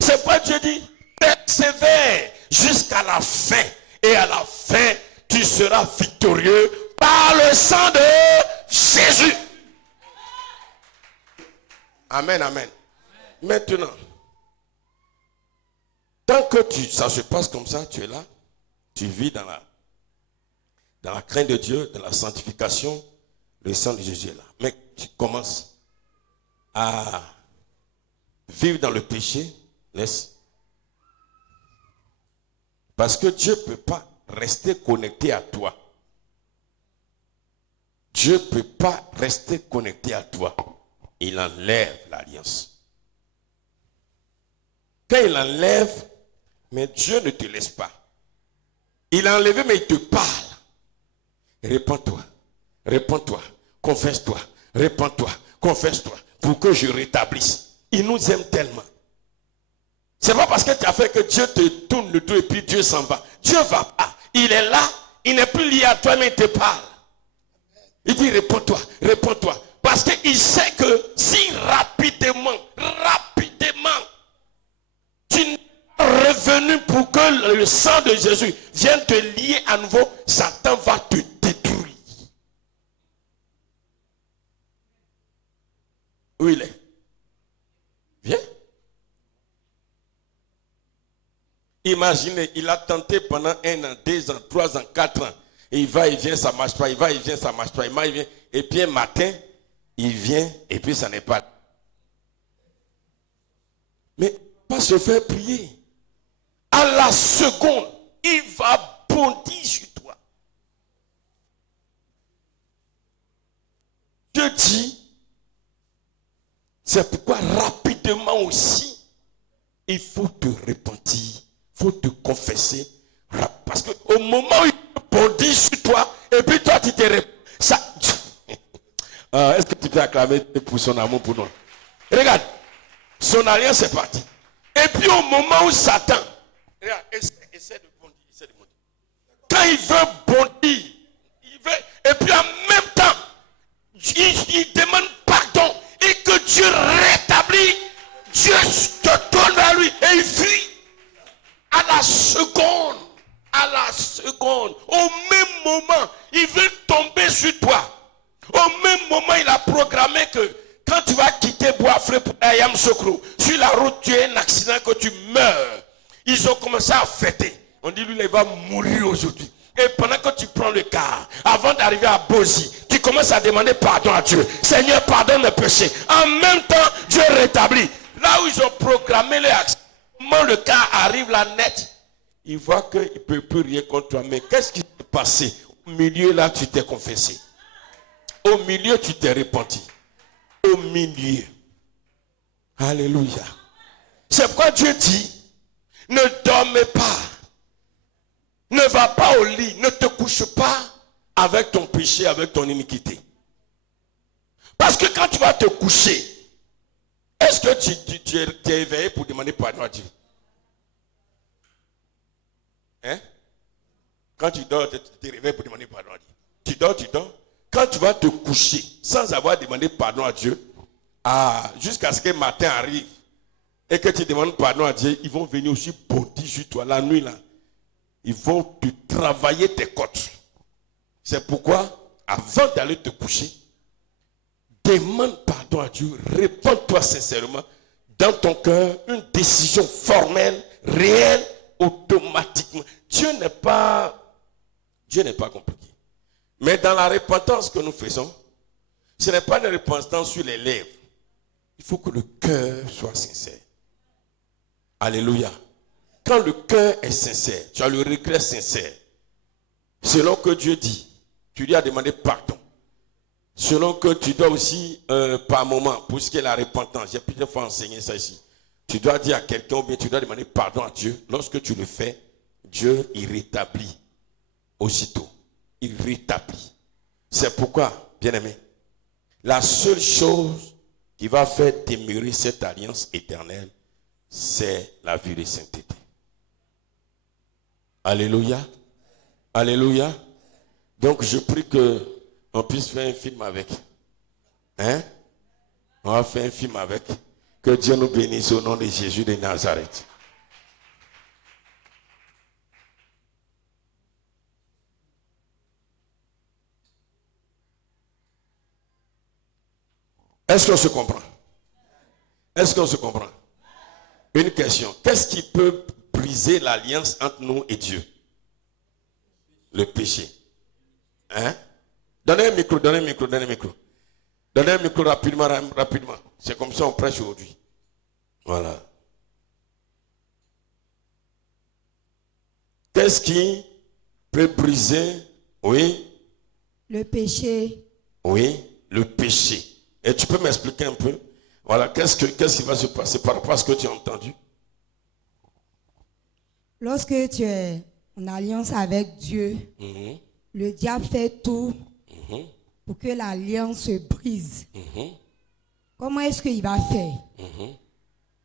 C'est pourquoi Dieu dit, persévère jusqu'à la fin et à la fin, tu seras victorieux par le sang de Jésus. Amen, amen. Maintenant, tant que ça se passe comme ça, tu es là, tu vis dans la crainte de Dieu, dans la sanctification, le sang de Jésus est là. Mais tu commences à vivre dans le péché, laisse. Parce que Dieu ne peut pas rester connecté à toi. Dieu ne peut pas rester connecté à toi. Il enlève l'alliance. Quand il enlève, mais Dieu ne te laisse pas. Il a enlevé, mais il te parle. Répands-toi, répands-toi, confesse-toi, répands-toi, confesse-toi, pour que je rétablisse. Il nous aime tellement. C'est pas parce que tu as fait que Dieu te tourne le dos et puis Dieu s'en va. Dieu va pas. Il est là, il n'est plus lié à toi, mais il te parle. Il dit réponds-toi, réponds-toi. Parce qu'il sait que si rapidement, tu n'es pas revenu pour que le sang de Jésus vienne te lier à nouveau, Satan va te détruire. Où il est? Viens. Imaginez, il a tenté pendant 1 an, 2 ans, 3 ans, 4 ans. Et il va, il vient, ça ne marche pas. Il va, il vient, ça ne marche pas. Il va, il vient. Et puis un matin, il vient et puis ça n'est pas. Mais pas se faire prier. À la seconde, il va bondir sur toi. Dieu dit, c'est pourquoi rapidement aussi, il faut te repentir, il faut te confesser. Parce qu'au moment où il bondit sur toi, et puis toi tu te réponds. Ça... est-ce que tu peux acclamer pour son amour pour nous? Regarde, son alliance est partie. Et puis au moment où Satan, regarde, essaie de bondir, quand il veut bondir, et puis en même temps, il demande pardon et que Dieu rétablit, Dieu te tourne vers lui et il fuit. À la seconde, au même moment, il veut tomber sur toi. Au même moment, il a programmé que quand tu vas quitter Bois-Frais pour Ayam Sokro, sur la route, tu as un accident que tu meurs. Ils ont commencé à fêter. On dit, lui, il va mourir aujourd'hui. Et pendant que tu prends le car, avant d'arriver à Bozi, tu commences à demander pardon à Dieu. Seigneur, pardonne mes péchés. En même temps, Dieu rétablit. Là où ils ont programmé l'accident, comment le car arrive là net, il voit qu'il ne peut plus rien contre toi. Mais qu'est-ce qui s'est passé? Au milieu là, tu t'es confessé. Au milieu, tu t'es repenti. Au milieu. Alléluia. C'est pourquoi Dieu dit, ne dormez pas. Ne va pas au lit. Ne te couche pas avec ton péché, avec ton iniquité. Parce que quand tu vas te coucher, est-ce que tu es éveillé pour demander pardon à Dieu? Hein? Quand tu dors, tu te réveilles pour demander pardon à Dieu. Tu dors. Quand tu vas te coucher sans avoir demandé pardon à Dieu, jusqu'à ce que le matin arrive et que tu demandes pardon à Dieu, ils vont venir aussi bondir sur toi la nuit là. Ils vont te travailler tes côtes. C'est pourquoi, avant d'aller te coucher, demande pardon à Dieu, réponds-toi sincèrement dans ton cœur une décision formelle, réelle, automatiquement. Dieu n'est pas compliqué. Mais dans la repentance que nous faisons, ce n'est pas une repentance sur les lèvres. Il faut que le cœur soit sincère. Alléluia. Quand le cœur est sincère, tu as le regret sincère. Selon que Dieu dit, tu lui as demandé pardon. Selon que tu dois aussi, par moment, pour ce qui est la repentance, j'ai plusieurs fois enseigné ça ici. Tu dois dire à quelqu'un, ou bien tu dois demander pardon à Dieu. Lorsque tu le fais, Dieu, il rétablit aussitôt. Il rétablit. C'est pourquoi, bien-aimé, la seule chose qui va faire demeurer cette alliance éternelle, c'est la vie de sainteté. Alléluia. Alléluia. Donc je prie qu'on puisse faire un film avec. Hein? On va faire un film avec. Que Dieu nous bénisse au nom de Jésus de Nazareth. Est-ce qu'on se comprend? Est-ce qu'on se comprend? Une question. Qu'est-ce qui peut briser l'alliance entre nous et Dieu? Le péché. Hein? Donnez un micro, donnez un micro, donnez un micro. Donnez un micro rapidement, rapidement. C'est comme ça on prêche aujourd'hui. Voilà. Qu'est-ce qui peut briser? Oui. Le péché. Oui, le péché. Et tu peux m'expliquer un peu? Voilà, qu'est-ce qui va se passer par rapport à ce que tu as entendu? Lorsque tu es en alliance avec Dieu, le diable fait tout pour que l'alliance se brise. Comment est-ce qu'il va faire?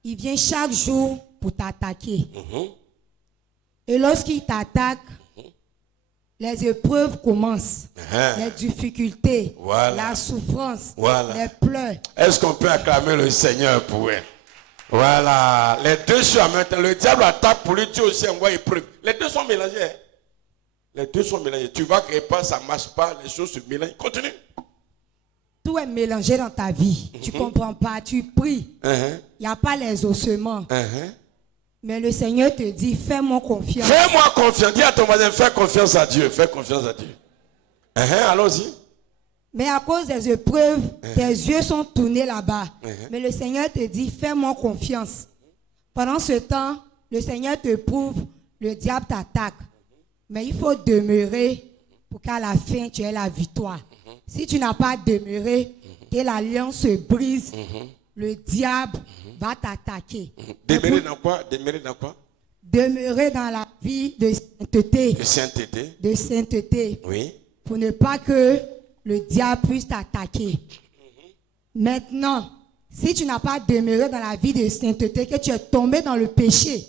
Il vient chaque jour pour t'attaquer. Et lorsqu'il t'attaque, les épreuves commencent, les difficultés, la souffrance, les pleurs. Est-ce qu'on peut acclamer le Seigneur pour elle? Voilà, les deux sont en même temps. Le diable attaque pour lui, Dieu aussi envoie épreuve. Les deux sont mélangés. Les deux sont mélangés. Tu vois que pas, ça ne marche pas, les choses se mélangent. Continue. Tout est mélangé dans ta vie. Tu ne comprends pas, tu pries. Il n'y a pas les ossements. Mais le Seigneur te dit, fais-moi confiance. Fais-moi confiance. Dis à ton voisin, fais confiance à Dieu. Fais confiance à Dieu. Allons-y. Mais à cause des épreuves, tes yeux sont tournés là-bas. Mais le Seigneur te dit, fais-moi confiance. Pendant ce temps, le Seigneur te prouve, le diable t'attaque. Mais il faut demeurer pour qu'à la fin, tu aies la victoire. Si tu n'as pas demeuré, que l'alliance se brise, le diable va t'attaquer. Demeurer dans quoi? Demeurer dans quoi? Demeurer dans la vie de sainteté. De sainteté. De sainteté. Oui. Pour ne pas que le diable puisse t'attaquer. Maintenant, si tu n'as pas demeuré dans la vie de sainteté, que tu es tombé dans le péché,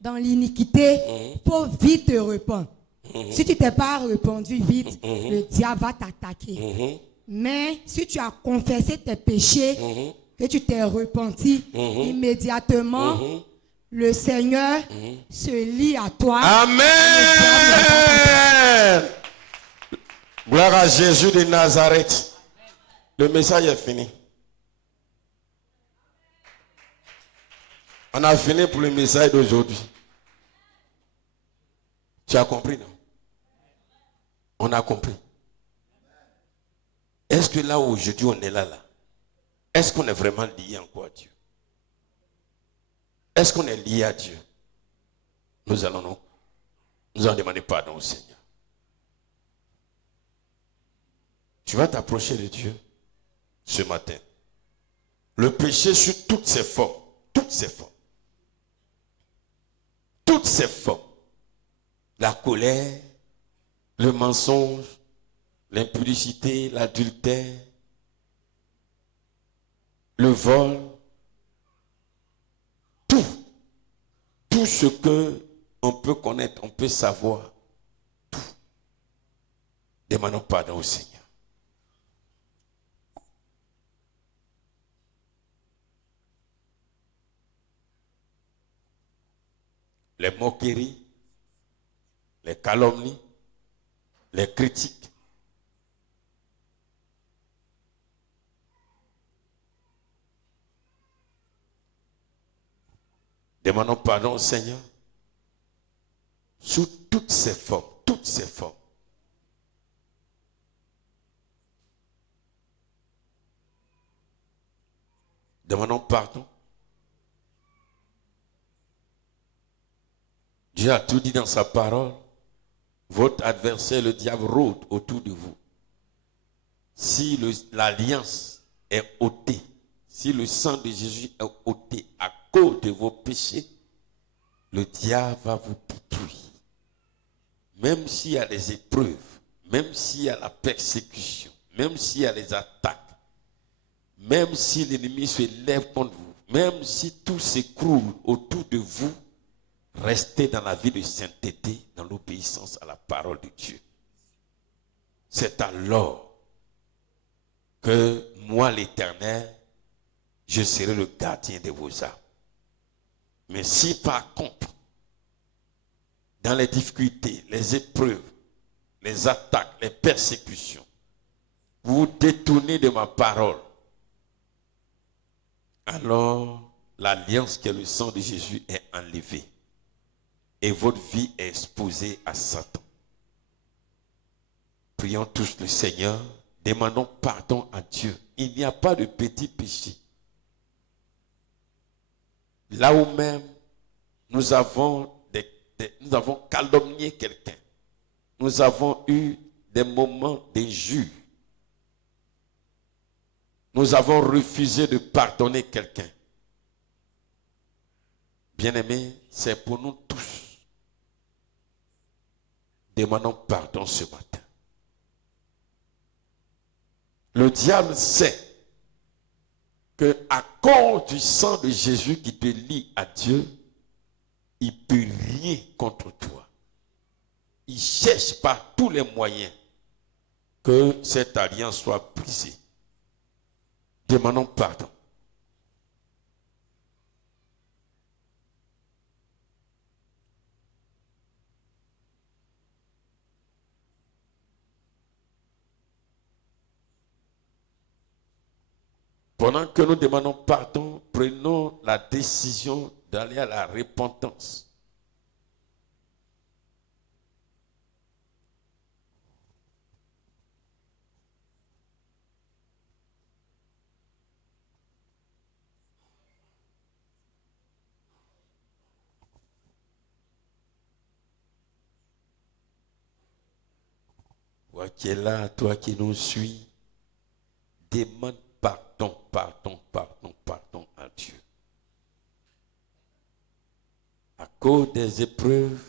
dans l'iniquité, il faut vite te répandre. Si tu ne t'es pas répandu vite, le diable va t'attaquer. Mais si tu as confessé tes péchés, que tu t'es repenti, immédiatement, le Seigneur se lie à toi. Amen. Gloire à Jésus de Nazareth. Le message est fini. On a fini pour le message d'aujourd'hui. Tu as compris, non? On a compris. Est-ce que là aujourd'hui on est là? Est-ce qu'on est vraiment lié encore à Dieu? Est-ce qu'on est lié à Dieu? Nous allons demander pardon au Seigneur. Tu vas t'approcher de Dieu ce matin. Le péché sur toutes ses formes. Toutes ses formes. Toutes ses formes. La colère, le mensonge, l'impudicité, l'adultère, le vol, tout ce que on peut connaître, on peut savoir, tout. Demandons pardon au Seigneur. Les moqueries, les calomnies, les critiques. Demandons pardon au Seigneur sous toutes ses formes, toutes ses formes. Demandons pardon. Dieu a tout dit dans sa parole. Votre adversaire, le diable, rôde autour de vous. Si l'alliance est ôtée, si le sang de Jésus est ôté à cause de vos péchés, le diable va vous détruire. Même s'il y a des épreuves, même s'il y a la persécution, même s'il y a les attaques, même si l'ennemi se lève contre vous, même si tout s'écroule autour de vous, restez dans la vie de sainteté, dans l'obéissance à la parole de Dieu. C'est alors que moi, l'Éternel, je serai le gardien de vos âmes. Mais si par contre, dans les difficultés, les épreuves, les attaques, les persécutions, vous vous détournez de ma parole, alors l'alliance qui est le sang de Jésus est enlevée et votre vie est exposée à Satan. Prions tous le Seigneur, demandons pardon à Dieu. Il n'y a pas de petit péché. Là où même nous avons calomnié quelqu'un, nous avons eu des moments d'injure, nous avons refusé de pardonner quelqu'un. Bien-aimés, c'est pour nous tous. Demandons pardon ce matin. Le diable sait que à cause du sang de Jésus qui te lie à Dieu, il ne peut rien contre toi. Il cherche par tous les moyens que cette alliance soit brisée. Demandons pardon. Pendant que nous demandons pardon, prenons la décision d'aller à la repentance. Toi qui es là, toi qui nous suis, demande pardon à Dieu. À cause des épreuves,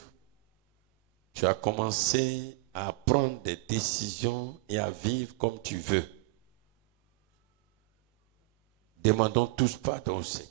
tu as commencé à prendre des décisions et à vivre comme tu veux. Demandons tous pardon au Seigneur.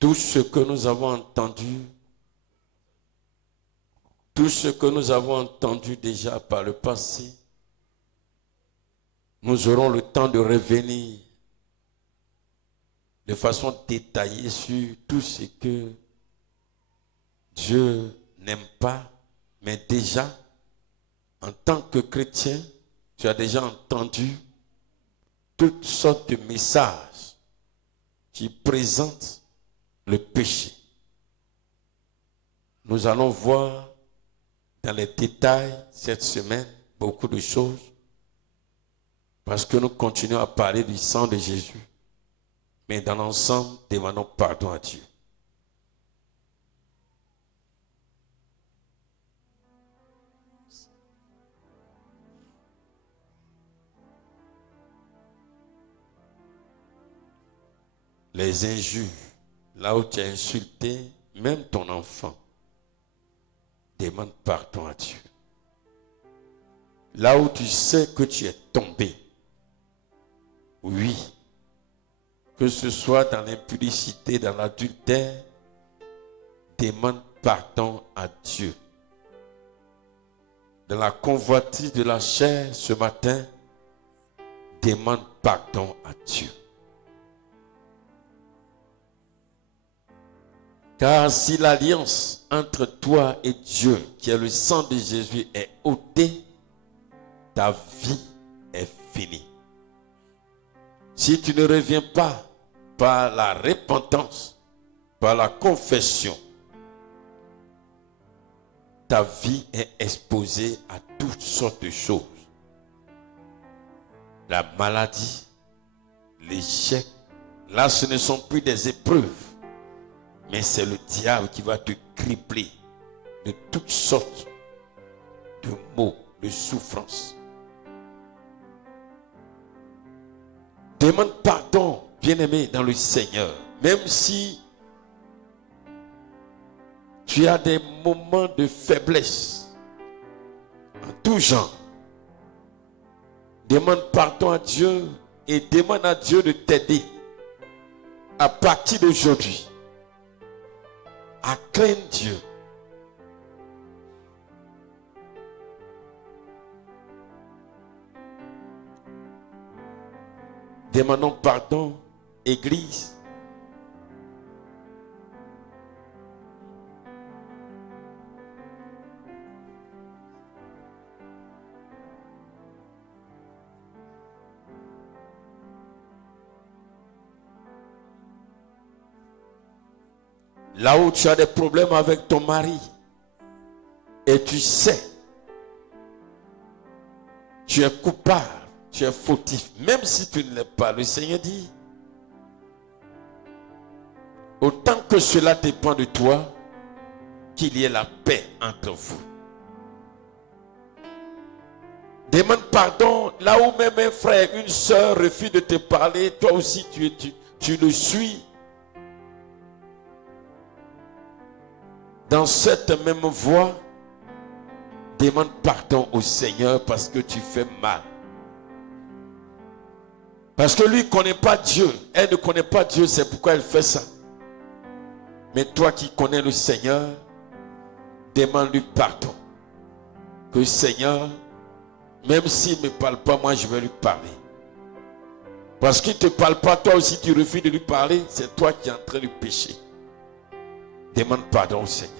Tout ce que nous avons entendu, tout ce que nous avons entendu déjà par le passé, nous aurons le temps de revenir de façon détaillée sur tout ce que Dieu n'aime pas, mais déjà, en tant que chrétien, tu as déjà entendu toutes sortes de messages qui présentent le péché. Nous allons voir dans les détails cette semaine beaucoup de choses parce que nous continuons à parler du sang de Jésus. Mais dans l'ensemble, demandons pardon à Dieu. Les injures, là où tu as insulté même ton enfant, demande pardon à Dieu. Là où tu sais que tu es tombé, oui, que ce soit dans l'impudicité, dans l'adultère, demande pardon à Dieu. Dans la convoitise de la chair ce matin, demande pardon à Dieu. Car si l'alliance entre toi et Dieu, qui est le sang de Jésus, est ôtée, ta vie est finie. Si tu ne reviens pas par la repentance, par la confession, ta vie est exposée à toutes sortes de choses. La maladie, l'échec, là ce ne sont plus des épreuves, mais c'est le diable qui va te cribler de toutes sortes de maux, de souffrances. Demande pardon Bien-aimé dans le Seigneur, même si tu as des moments de faiblesse en tout genre, demande pardon à Dieu et demande à Dieu de t'aider à partir d'aujourd'hui à craindre Dieu. Demandons pardon, Église. Là où tu as des problèmes avec ton mari et tu sais, tu es coupable, tu es fautif, même si tu ne l'es pas, le Seigneur dit, autant que cela dépend de toi, qu'il y ait la paix entre vous. Demande pardon là où même un frère, une soeur refuse de te parler, toi aussi tu le suis. Dans cette même voie, demande pardon au Seigneur parce que tu fais mal. Parce que lui ne connaît pas Dieu. Elle ne connaît pas Dieu, c'est pourquoi elle fait ça. Mais toi qui connais le Seigneur, demande-lui pardon. Que le Seigneur, même s'il ne me parle pas, moi je vais lui parler. Parce qu'il ne te parle pas, toi aussi tu refuses de lui parler, c'est toi qui es en train de pécher. Demande pardon au Seigneur.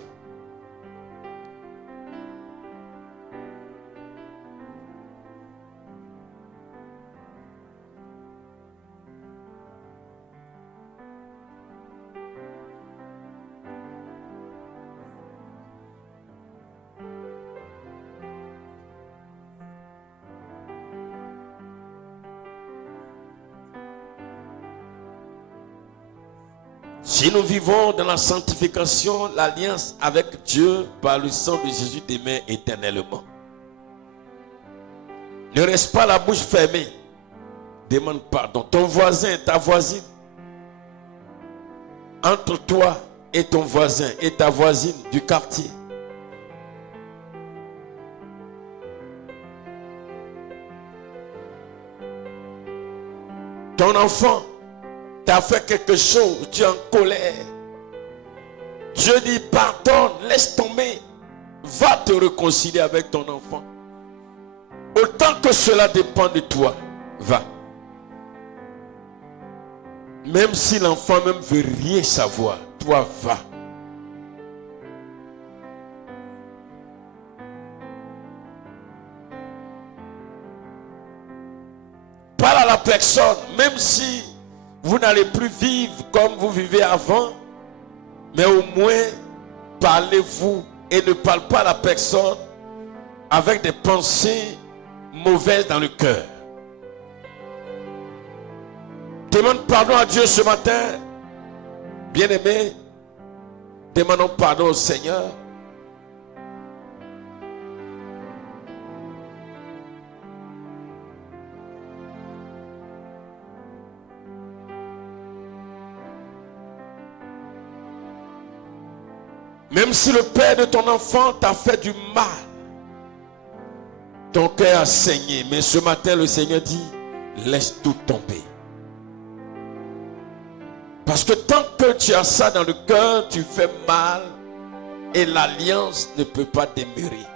Si nous vivons dans la sanctification, l'alliance avec Dieu par le sang de Jésus demeure éternellement. Ne reste pas la bouche fermée. Demande pardon. Ton voisin, ta voisine, entre toi et ton voisin et ta voisine du quartier. Ton enfant t'as fait quelque chose, tu es en colère. Dieu dit pardonne, laisse tomber. Va te réconcilier avec ton enfant. Autant que cela dépend de toi, va. Même si l'enfant même veut rien savoir, toi va. Parle à la personne, même si vous n'allez plus vivre comme vous vivez avant, mais au moins parlez-vous et ne parle pas à la personne avec des pensées mauvaises dans le cœur. Demande pardon à Dieu ce matin. Bien-aimé, demandons pardon au Seigneur. Même si le père de ton enfant t'a fait du mal, ton cœur a saigné. Mais ce matin, le Seigneur dit, laisse tout tomber. Parce que tant que tu as ça dans le cœur, tu fais mal et l'alliance ne peut pas demeurer.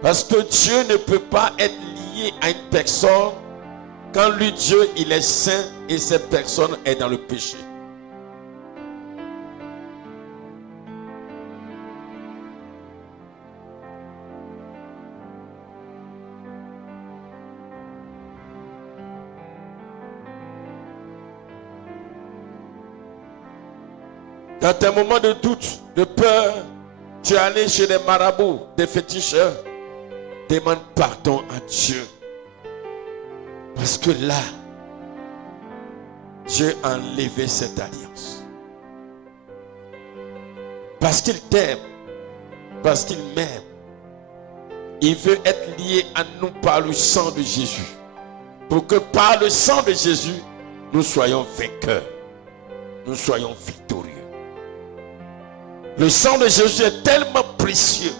Parce que Dieu ne peut pas être lié à une personne quand lui, Dieu, il est saint et cette personne est dans le péché. Dans tes moments de doute, de peur, tu es allé chez des marabouts, des féticheurs. Demande pardon à Dieu. Parce que là, Dieu a enlevé cette alliance. Parce qu'il t'aime. Parce qu'il m'aime. Il veut être lié à nous par le sang de Jésus. Pour que par le sang de Jésus, nous soyons vainqueurs, nous soyons victorieux. Le sang de Jésus est tellement précieux.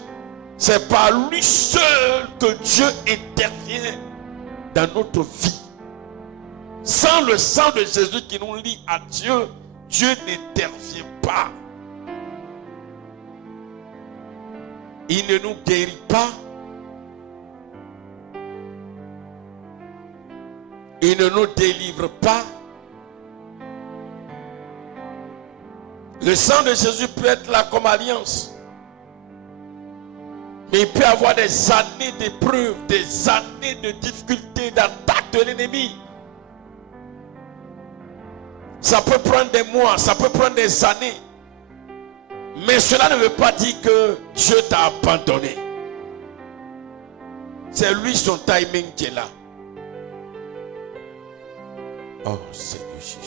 C'est par lui seul que Dieu intervient dans notre vie. Sans le sang de Jésus qui nous lie à Dieu, Dieu n'intervient pas. Il ne nous guérit pas. Il ne nous délivre pas. Le sang de Jésus peut être là comme alliance. Mais il peut y avoir des années d'épreuves, des années de difficultés, d'attaques de l'ennemi. Ça peut prendre des mois, ça peut prendre des années. Mais cela ne veut pas dire que Dieu t'a abandonné. C'est lui son timing qui est là. Oh Seigneur Jésus.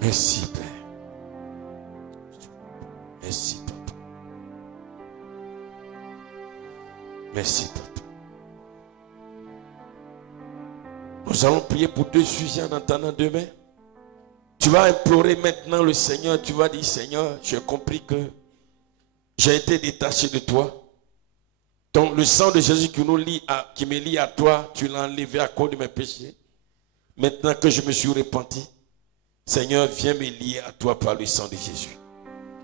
Merci Père. Merci Papa. Merci Papa. Nous allons prier pour deux sujets en attendant demain. Tu vas implorer maintenant le Seigneur. Tu vas dire, Seigneur, j'ai compris que j'ai été détaché de toi. Donc le sang de Jésus qui me lie à toi, tu l'as enlevé à cause de mes péchés. Maintenant que je me suis repenti, Seigneur, viens me lier à toi par le sang de Jésus.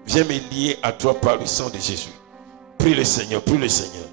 Viens me lier à toi par le sang de Jésus. Prie le Seigneur, prie le Seigneur.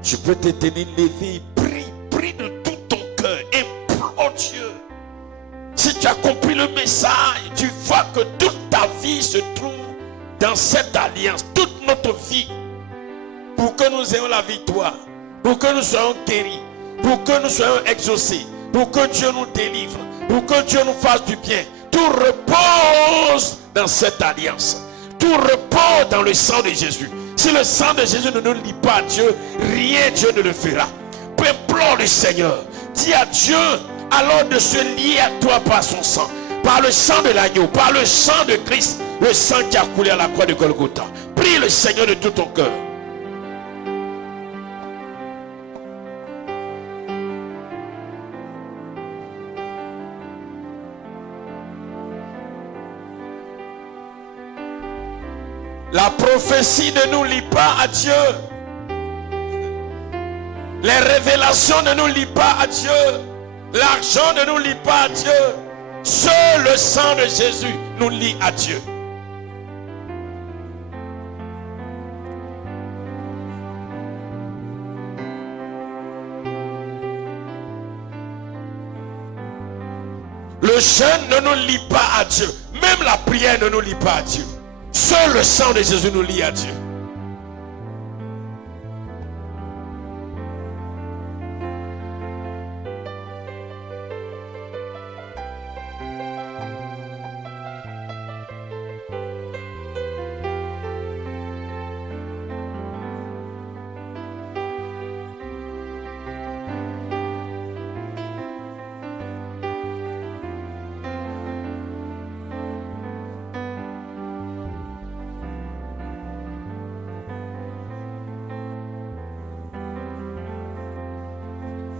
Je peux te tenir levé, prie de tout ton cœur, implore Dieu. Si tu as compris le message, tu vois que toute ta vie se trouve dans cette alliance, toute notre vie, pour que nous ayons la victoire, pour que nous soyons guéris, pour que nous soyons exaucés, pour que Dieu nous délivre, pour que Dieu nous fasse du bien. Tout repose dans cette alliance. Tout repose dans le sang de Jésus. Si le sang de Jésus ne nous lie pas à Dieu, rien Dieu ne le fera. Implore le Seigneur. Dis à Dieu alors de se lier à toi par son sang. Par le sang de l'agneau, par le sang de Christ. Le sang qui a coulé à la croix de Golgotha. Prie le Seigneur de tout ton cœur. La prophétie ne nous lie pas à Dieu. Les révélations ne nous lient pas à Dieu. L'argent ne nous lie pas à Dieu. Seul le sang de Jésus nous lie à Dieu. Le jeûne ne nous lie pas à Dieu. Même la prière ne nous lie pas à Dieu. Seul le sang de Jésus nous lie à Dieu.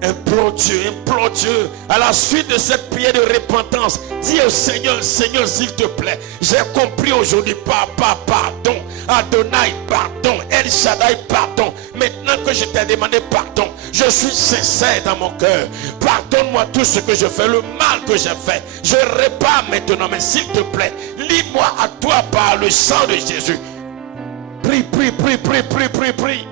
Implore Dieu. À la suite de cette prière de repentance, dis au Seigneur, Seigneur, s'il te plaît, j'ai compris aujourd'hui, Papa, pardon. Adonai, pardon. El Shaddai, pardon. Maintenant que je t'ai demandé pardon, je suis sincère dans mon cœur. Pardonne-moi tout ce que je fais, le mal que j'ai fait. Je répare maintenant, mais s'il te plaît, lie-moi à toi par le sang de Jésus. Prie, prie, prie, prie, prie, prie, prie.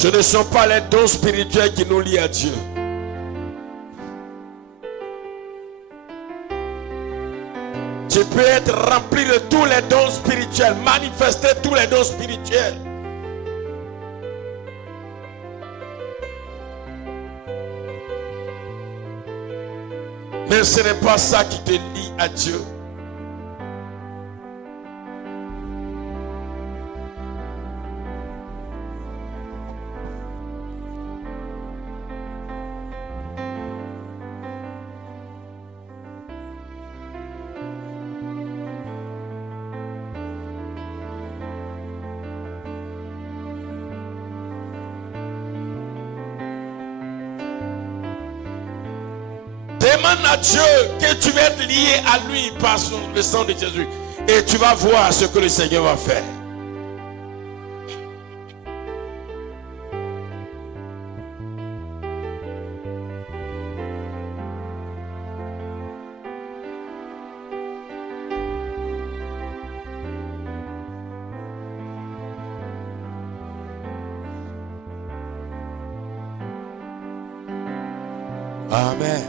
Ce ne sont pas les dons spirituels qui nous lient à Dieu. Tu peux être rempli de tous les dons spirituels, manifester tous les dons spirituels. Mais ce n'est pas ça qui te lie à Dieu. Demande à Dieu que tu vas être lié à lui par le sang de Jésus. Et tu vas voir ce que le Seigneur va faire. Amen.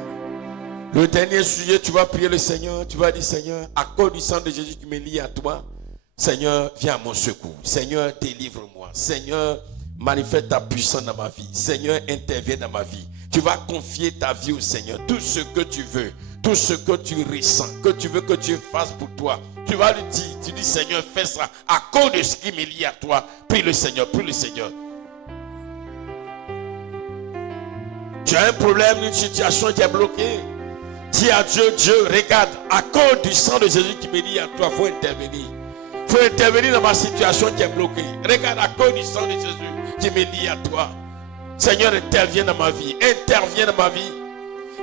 Le dernier sujet, tu vas prier le Seigneur. Tu vas dire, Seigneur, à cause du sang de Jésus qui me lie à toi, Seigneur, viens à mon secours. Seigneur, délivre-moi. Seigneur, manifeste ta puissance dans ma vie. Seigneur, interviens dans ma vie. Tu vas confier ta vie au Seigneur. Tout ce que tu veux, tout ce que tu ressens, que tu veux que Dieu fasse pour toi, tu vas lui dire, tu dis, Seigneur, fais ça. À cause de ce qui me lie à toi, prie le Seigneur, prie le Seigneur. Tu as un problème, une situation qui est bloquée. Dis à Dieu, Dieu, regarde, à cause du sang de Jésus qui me lie à toi, il faut intervenir. Il faut intervenir dans ma situation qui est bloquée. Regarde, à cause du sang de Jésus qui me lie à toi. Seigneur, interviens dans ma vie. Interviens dans ma vie.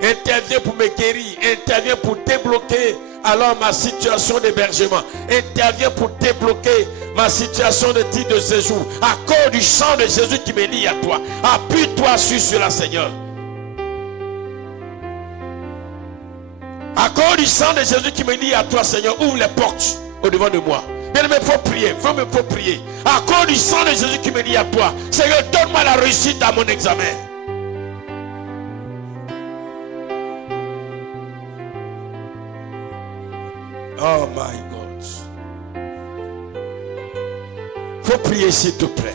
Interviens pour me guérir. Interviens pour débloquer alors ma situation d'hébergement. Interviens pour débloquer ma situation de titre de séjour. À cause du sang de Jésus qui me lie à toi. Appuie-toi sur cela, Seigneur. À cause du sang de Jésus qui me lie à toi, Seigneur, ouvre les portes au devant de moi. Bien, il me faut prier, il faut prier. À cause du sang de Jésus qui me lie à toi, Seigneur, donne-moi la réussite à mon examen. Oh my God. Faut prier s'il te plaît.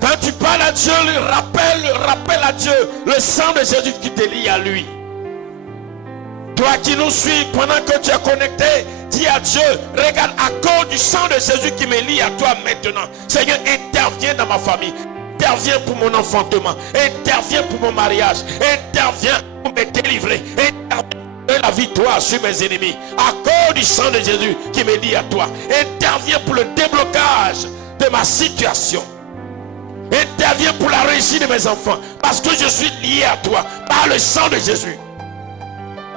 Quand tu parles à Dieu, rappelle à Dieu le sang de Jésus qui te lie à lui. Toi qui nous suis, pendant que tu es connecté, dis à Dieu, regarde, à cause du sang de Jésus qui me lie à toi maintenant, Seigneur, interviens dans ma famille, interviens pour mon enfantement, interviens pour mon mariage, interviens pour me délivrer, interviens la victoire sur mes ennemis. À cause du sang de Jésus qui me lie à toi, interviens pour le déblocage de ma situation. Interviens pour la réussite de mes enfants. Parce que je suis lié à toi par le sang de Jésus.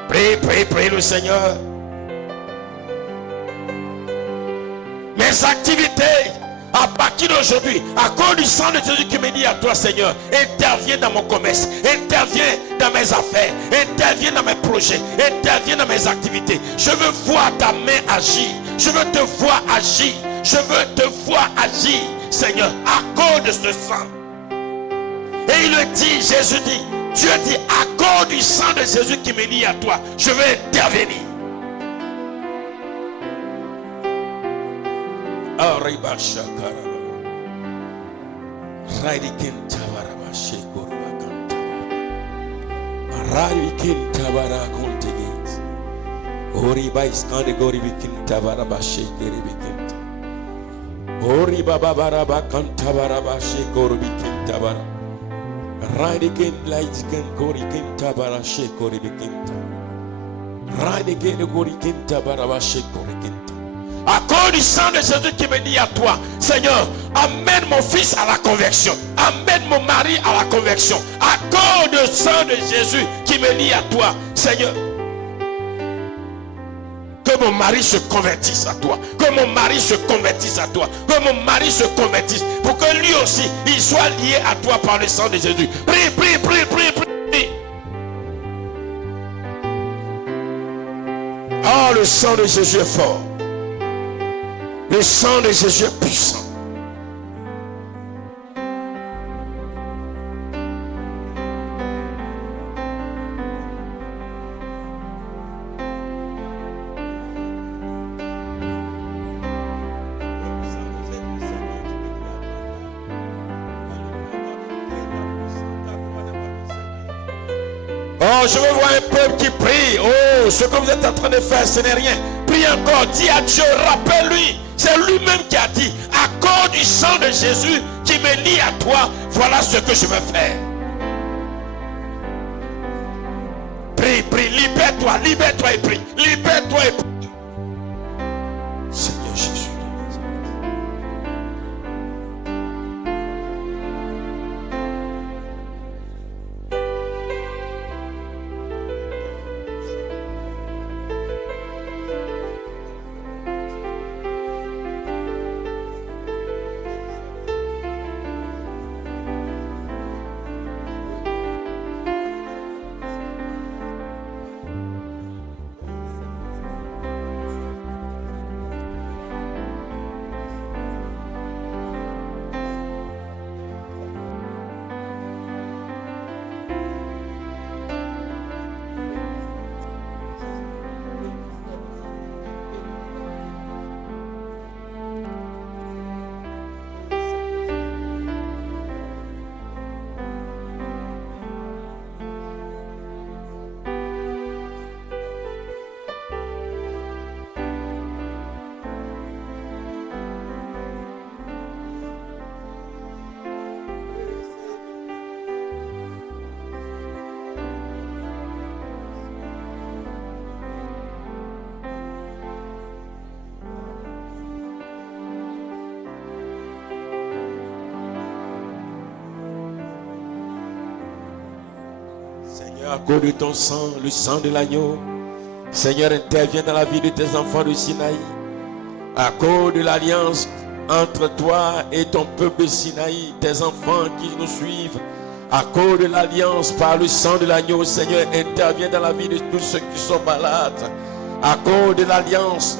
Prie le Seigneur. Mes activités, à partir d'aujourd'hui, à cause du sang de Jésus qui me lie à toi, Seigneur, interviens dans mon commerce, interviens dans mes affaires, interviens dans mes projets, interviens dans mes activités. Je veux voir ta main agir. Je veux te voir agir. Je veux te voir agir, Seigneur, à cause de ce sang. Et il le dit, Jésus dit, Dieu dit, à cause du sang de Jésus qui me lie à toi, je vais intervenir. Ori baba baraba kantabara bashe korobi kintabara. Radigan lights can kori kintabara she kori bikinta. Radigan kori kintabara bashe kori kinta. À cause du sang de Jésus qui me lie à toi, Seigneur, amène mon fils à la conversion. Amène mon mari à la conversion. À cause du sang de Jésus qui me lie à toi, Seigneur. Que mon mari se convertisse à toi. Que mon mari se convertisse à toi. Que mon mari se convertisse. Pour que lui aussi, il soit lié à toi par le sang de Jésus. Prie, prie, prie, prie, prie. Oh, le sang de Jésus est fort. Le sang de Jésus est puissant. Oh, je veux voir un peuple qui prie. Oh, ce que vous êtes en train de faire, ce n'est rien. Prie encore, dis à Dieu, rappelle-lui. C'est lui-même qui a dit, à cause du sang de Jésus qui me lie à toi, voilà ce que je veux faire. Prie, prie, libère-toi et prie. Libère-toi et prie. Seigneur Jésus. À cause de ton sang, le sang de l'agneau, Seigneur, interviens dans la vie de tes enfants de Sinaï. À cause de l'alliance entre toi et ton peuple de Sinaï, tes enfants qui nous suivent, à cause de l'alliance par le sang de l'agneau, Seigneur, interviens dans la vie de tous ceux qui sont malades. À cause de l'alliance,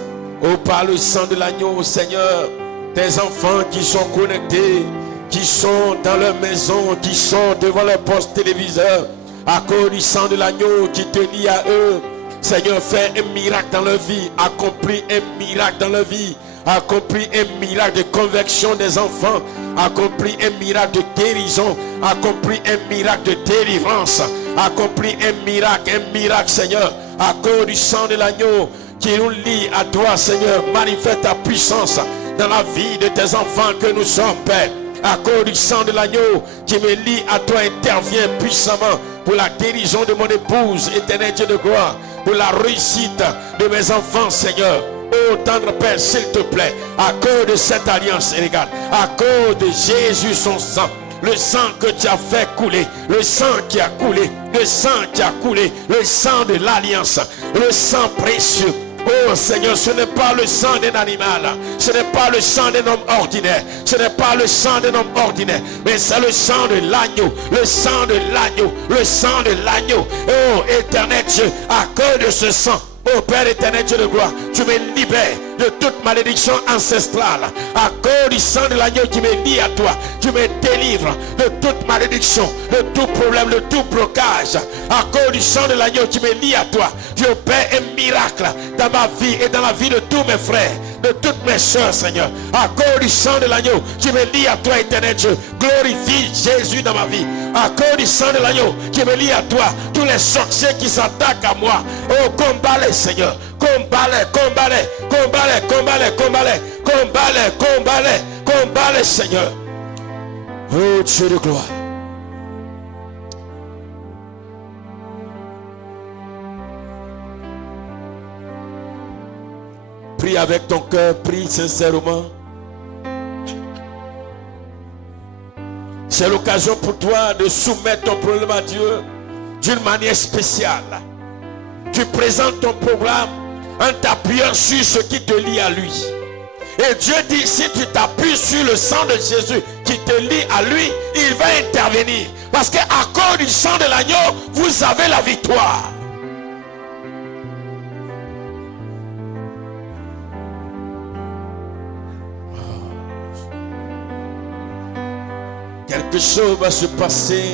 par le sang de l'agneau, Seigneur, tes enfants qui sont connectés, qui sont dans leur maison, qui sont devant leur poste téléviseur, à cause du sang de l'agneau qui te lie à eux, Seigneur, fais un miracle dans leur vie, accomplis un miracle dans leur vie, accomplis un miracle de conversion des enfants, accomplis un miracle de guérison, accomplis un miracle de délivrance, accomplis un miracle, Seigneur, à cause du sang de l'agneau qui nous lie à toi, Seigneur. Manifeste ta puissance dans la vie de tes enfants que nous sommes, Père. À cause du sang de l'agneau qui me lie à toi, intervient puissamment pour la guérison de mon épouse, éternel Dieu de gloire, pour la réussite de mes enfants, Seigneur. Oh, tendre Père, s'il te plaît, à cause de cette alliance, regarde, à cause de Jésus, son sang, le sang que tu as fait couler, le sang qui a coulé, le sang qui a coulé, le sang de l'alliance, le sang précieux. Oh Seigneur, ce n'est pas le sang d'un animal, ce n'est pas le sang d'un homme ordinaire, ce n'est pas le sang d'un homme ordinaire, mais c'est le sang de l'agneau, le sang de l'agneau, le sang de l'agneau. Oh éternel Dieu, à cause de ce sang, oh Père éternel Dieu de gloire, tu me libères de toute malédiction ancestrale. À cause du sang de l'agneau qui me lie à toi, tu me délivres de toute malédiction, de tout problème, de tout blocage. À cause du sang de l'agneau qui me lie à toi, tu opères un miracle dans ma vie et dans la vie de tous mes frères, de toutes mes soeurs, Seigneur. À cause du sang de l'agneau qui me lie à toi, éternel Dieu, glorifie Jésus dans ma vie. À cause du sang de l'agneau qui me lie à toi, tous les sorciers qui s'attaquent à moi, oh combat-les, Seigneur. Combat-les, combat-les, combat-les, combat-les, combat-les, combat-les, combat-les, combat-les, Seigneur. Oh Dieu de gloire. Prie avec ton cœur, prie sincèrement. C'est l'occasion pour toi de soumettre ton problème à Dieu d'une manière spéciale. Tu présentes ton programme en t'appuyant sur ce qui te lie à lui. Et Dieu dit, si tu t'appuies sur le sang de Jésus qui te lie à lui, il va intervenir. Parce qu'à cause du sang de l'agneau, vous avez la victoire. Quelque chose va se passer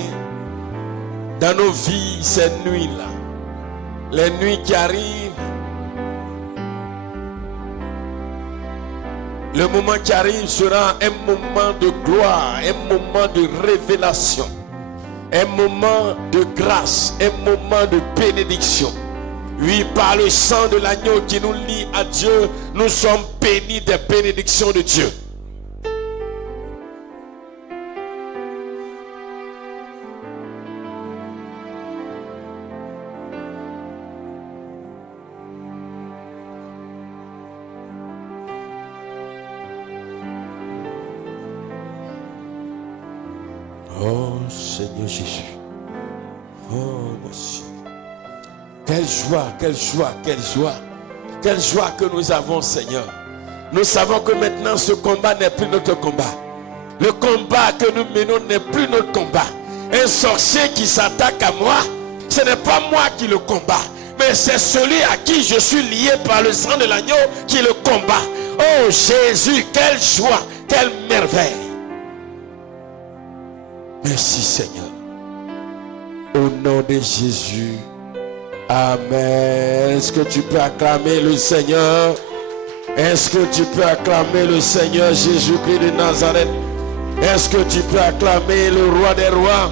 dans nos vies cette nuit-là. Les nuits qui arrivent. Le moment qui arrive sera un moment de gloire, un moment de révélation, un moment de grâce, un moment de bénédiction. Oui, par le sang de l'agneau qui nous lie à Dieu, nous sommes bénis des bénédictions de Dieu. Oh Seigneur Jésus. Oh Monsieur. Quelle joie, quelle joie, quelle joie. Quelle joie que nous avons, Seigneur. Nous savons que maintenant ce combat n'est plus notre combat. Le combat que nous menons n'est plus notre combat. Un sorcier qui s'attaque à moi, ce n'est pas moi qui le combat, mais c'est celui à qui je suis lié par le sang de l'agneau qui le combat. Oh Jésus, quelle joie, quelle merveille. Merci Seigneur. Au nom de Jésus. Amen. Est-ce que tu peux acclamer le Seigneur? Est-ce que tu peux acclamer le Seigneur Jésus-Christ de Nazareth? Est-ce que tu peux acclamer le roi des rois?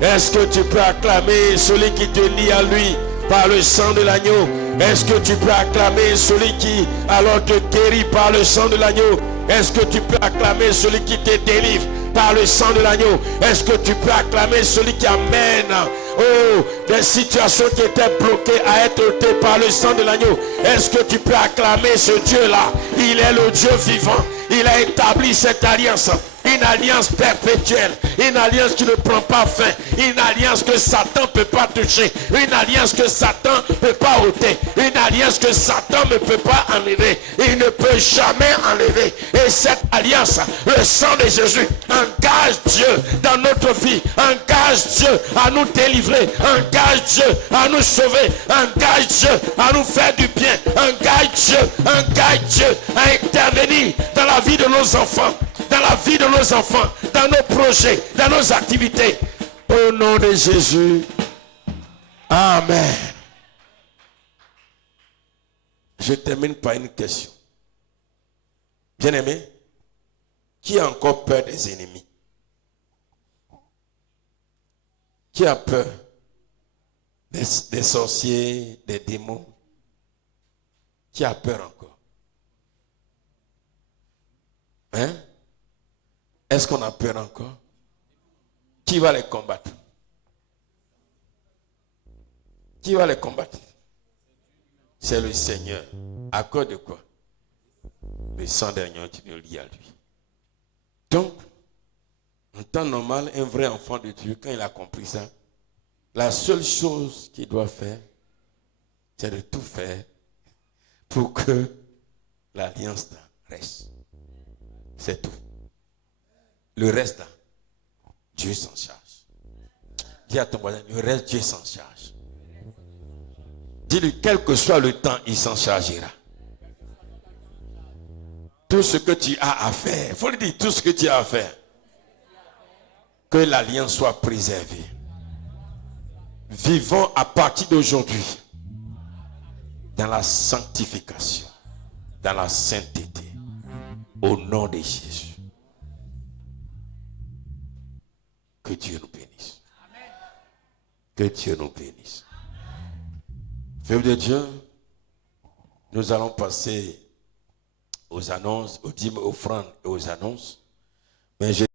Est-ce que tu peux acclamer celui qui te lie à lui par le sang de l'agneau? Est-ce que tu peux acclamer celui qui alors te guérit par le sang de l'agneau? Est-ce que tu peux acclamer celui qui te délivre par le sang de l'agneau? Est-ce que tu peux acclamer celui qui amène des situations qui étaient bloquées à être ôtées par le sang de l'agneau? Est-ce que tu peux acclamer ce Dieu-là? Il est le Dieu vivant. Il a établi cette alliance. Une alliance perpétuelle. Une alliance qui ne prend pas fin. Une alliance que Satan ne peut pas toucher. Une alliance que Satan ne peut pas ôter. Une alliance que Satan ne peut pas enlever. Il ne peut jamais enlever. Et cette alliance, le sang de Jésus, engage Dieu dans notre vie. Engage Dieu à nous délivrer. Engage Dieu à nous sauver. Engage Dieu à nous faire du bien. Engage Dieu à intervenir dans la vie de nos enfants. Dans la vie de nos enfants, dans nos projets, dans nos activités. Au nom de Jésus. Amen. Je termine par une question. Bien-aimé, qui a encore peur des ennemis? Qui a peur des sorciers, des démons? Qui a peur encore? Hein? Est-ce qu'on a peur encore? Qui va les combattre? Qui va les combattre? C'est le Seigneur. À cause de quoi? Le sang de l'agneau qui nous lie à lui. Donc, en temps normal, un vrai enfant de Dieu, quand il a compris ça, la seule chose qu'il doit faire, c'est de tout faire pour que l'alliance reste. C'est tout. Le reste, là, Dieu s'en charge. Dis à ton voisin, le reste, Dieu s'en charge. Dis-lui, quel que soit le temps, il s'en chargera. Tout ce que tu as à faire, il faut lui dire, tout ce que tu as à faire, que l'alliance soit préservée. Vivons à partir d'aujourd'hui dans la sanctification, dans la sainteté, au nom de Jésus. Que Dieu nous bénisse. Que Dieu nous bénisse. Peuple de Dieu, nous allons passer aux annonces, aux dîmes, offrandes et aux annonces. Mais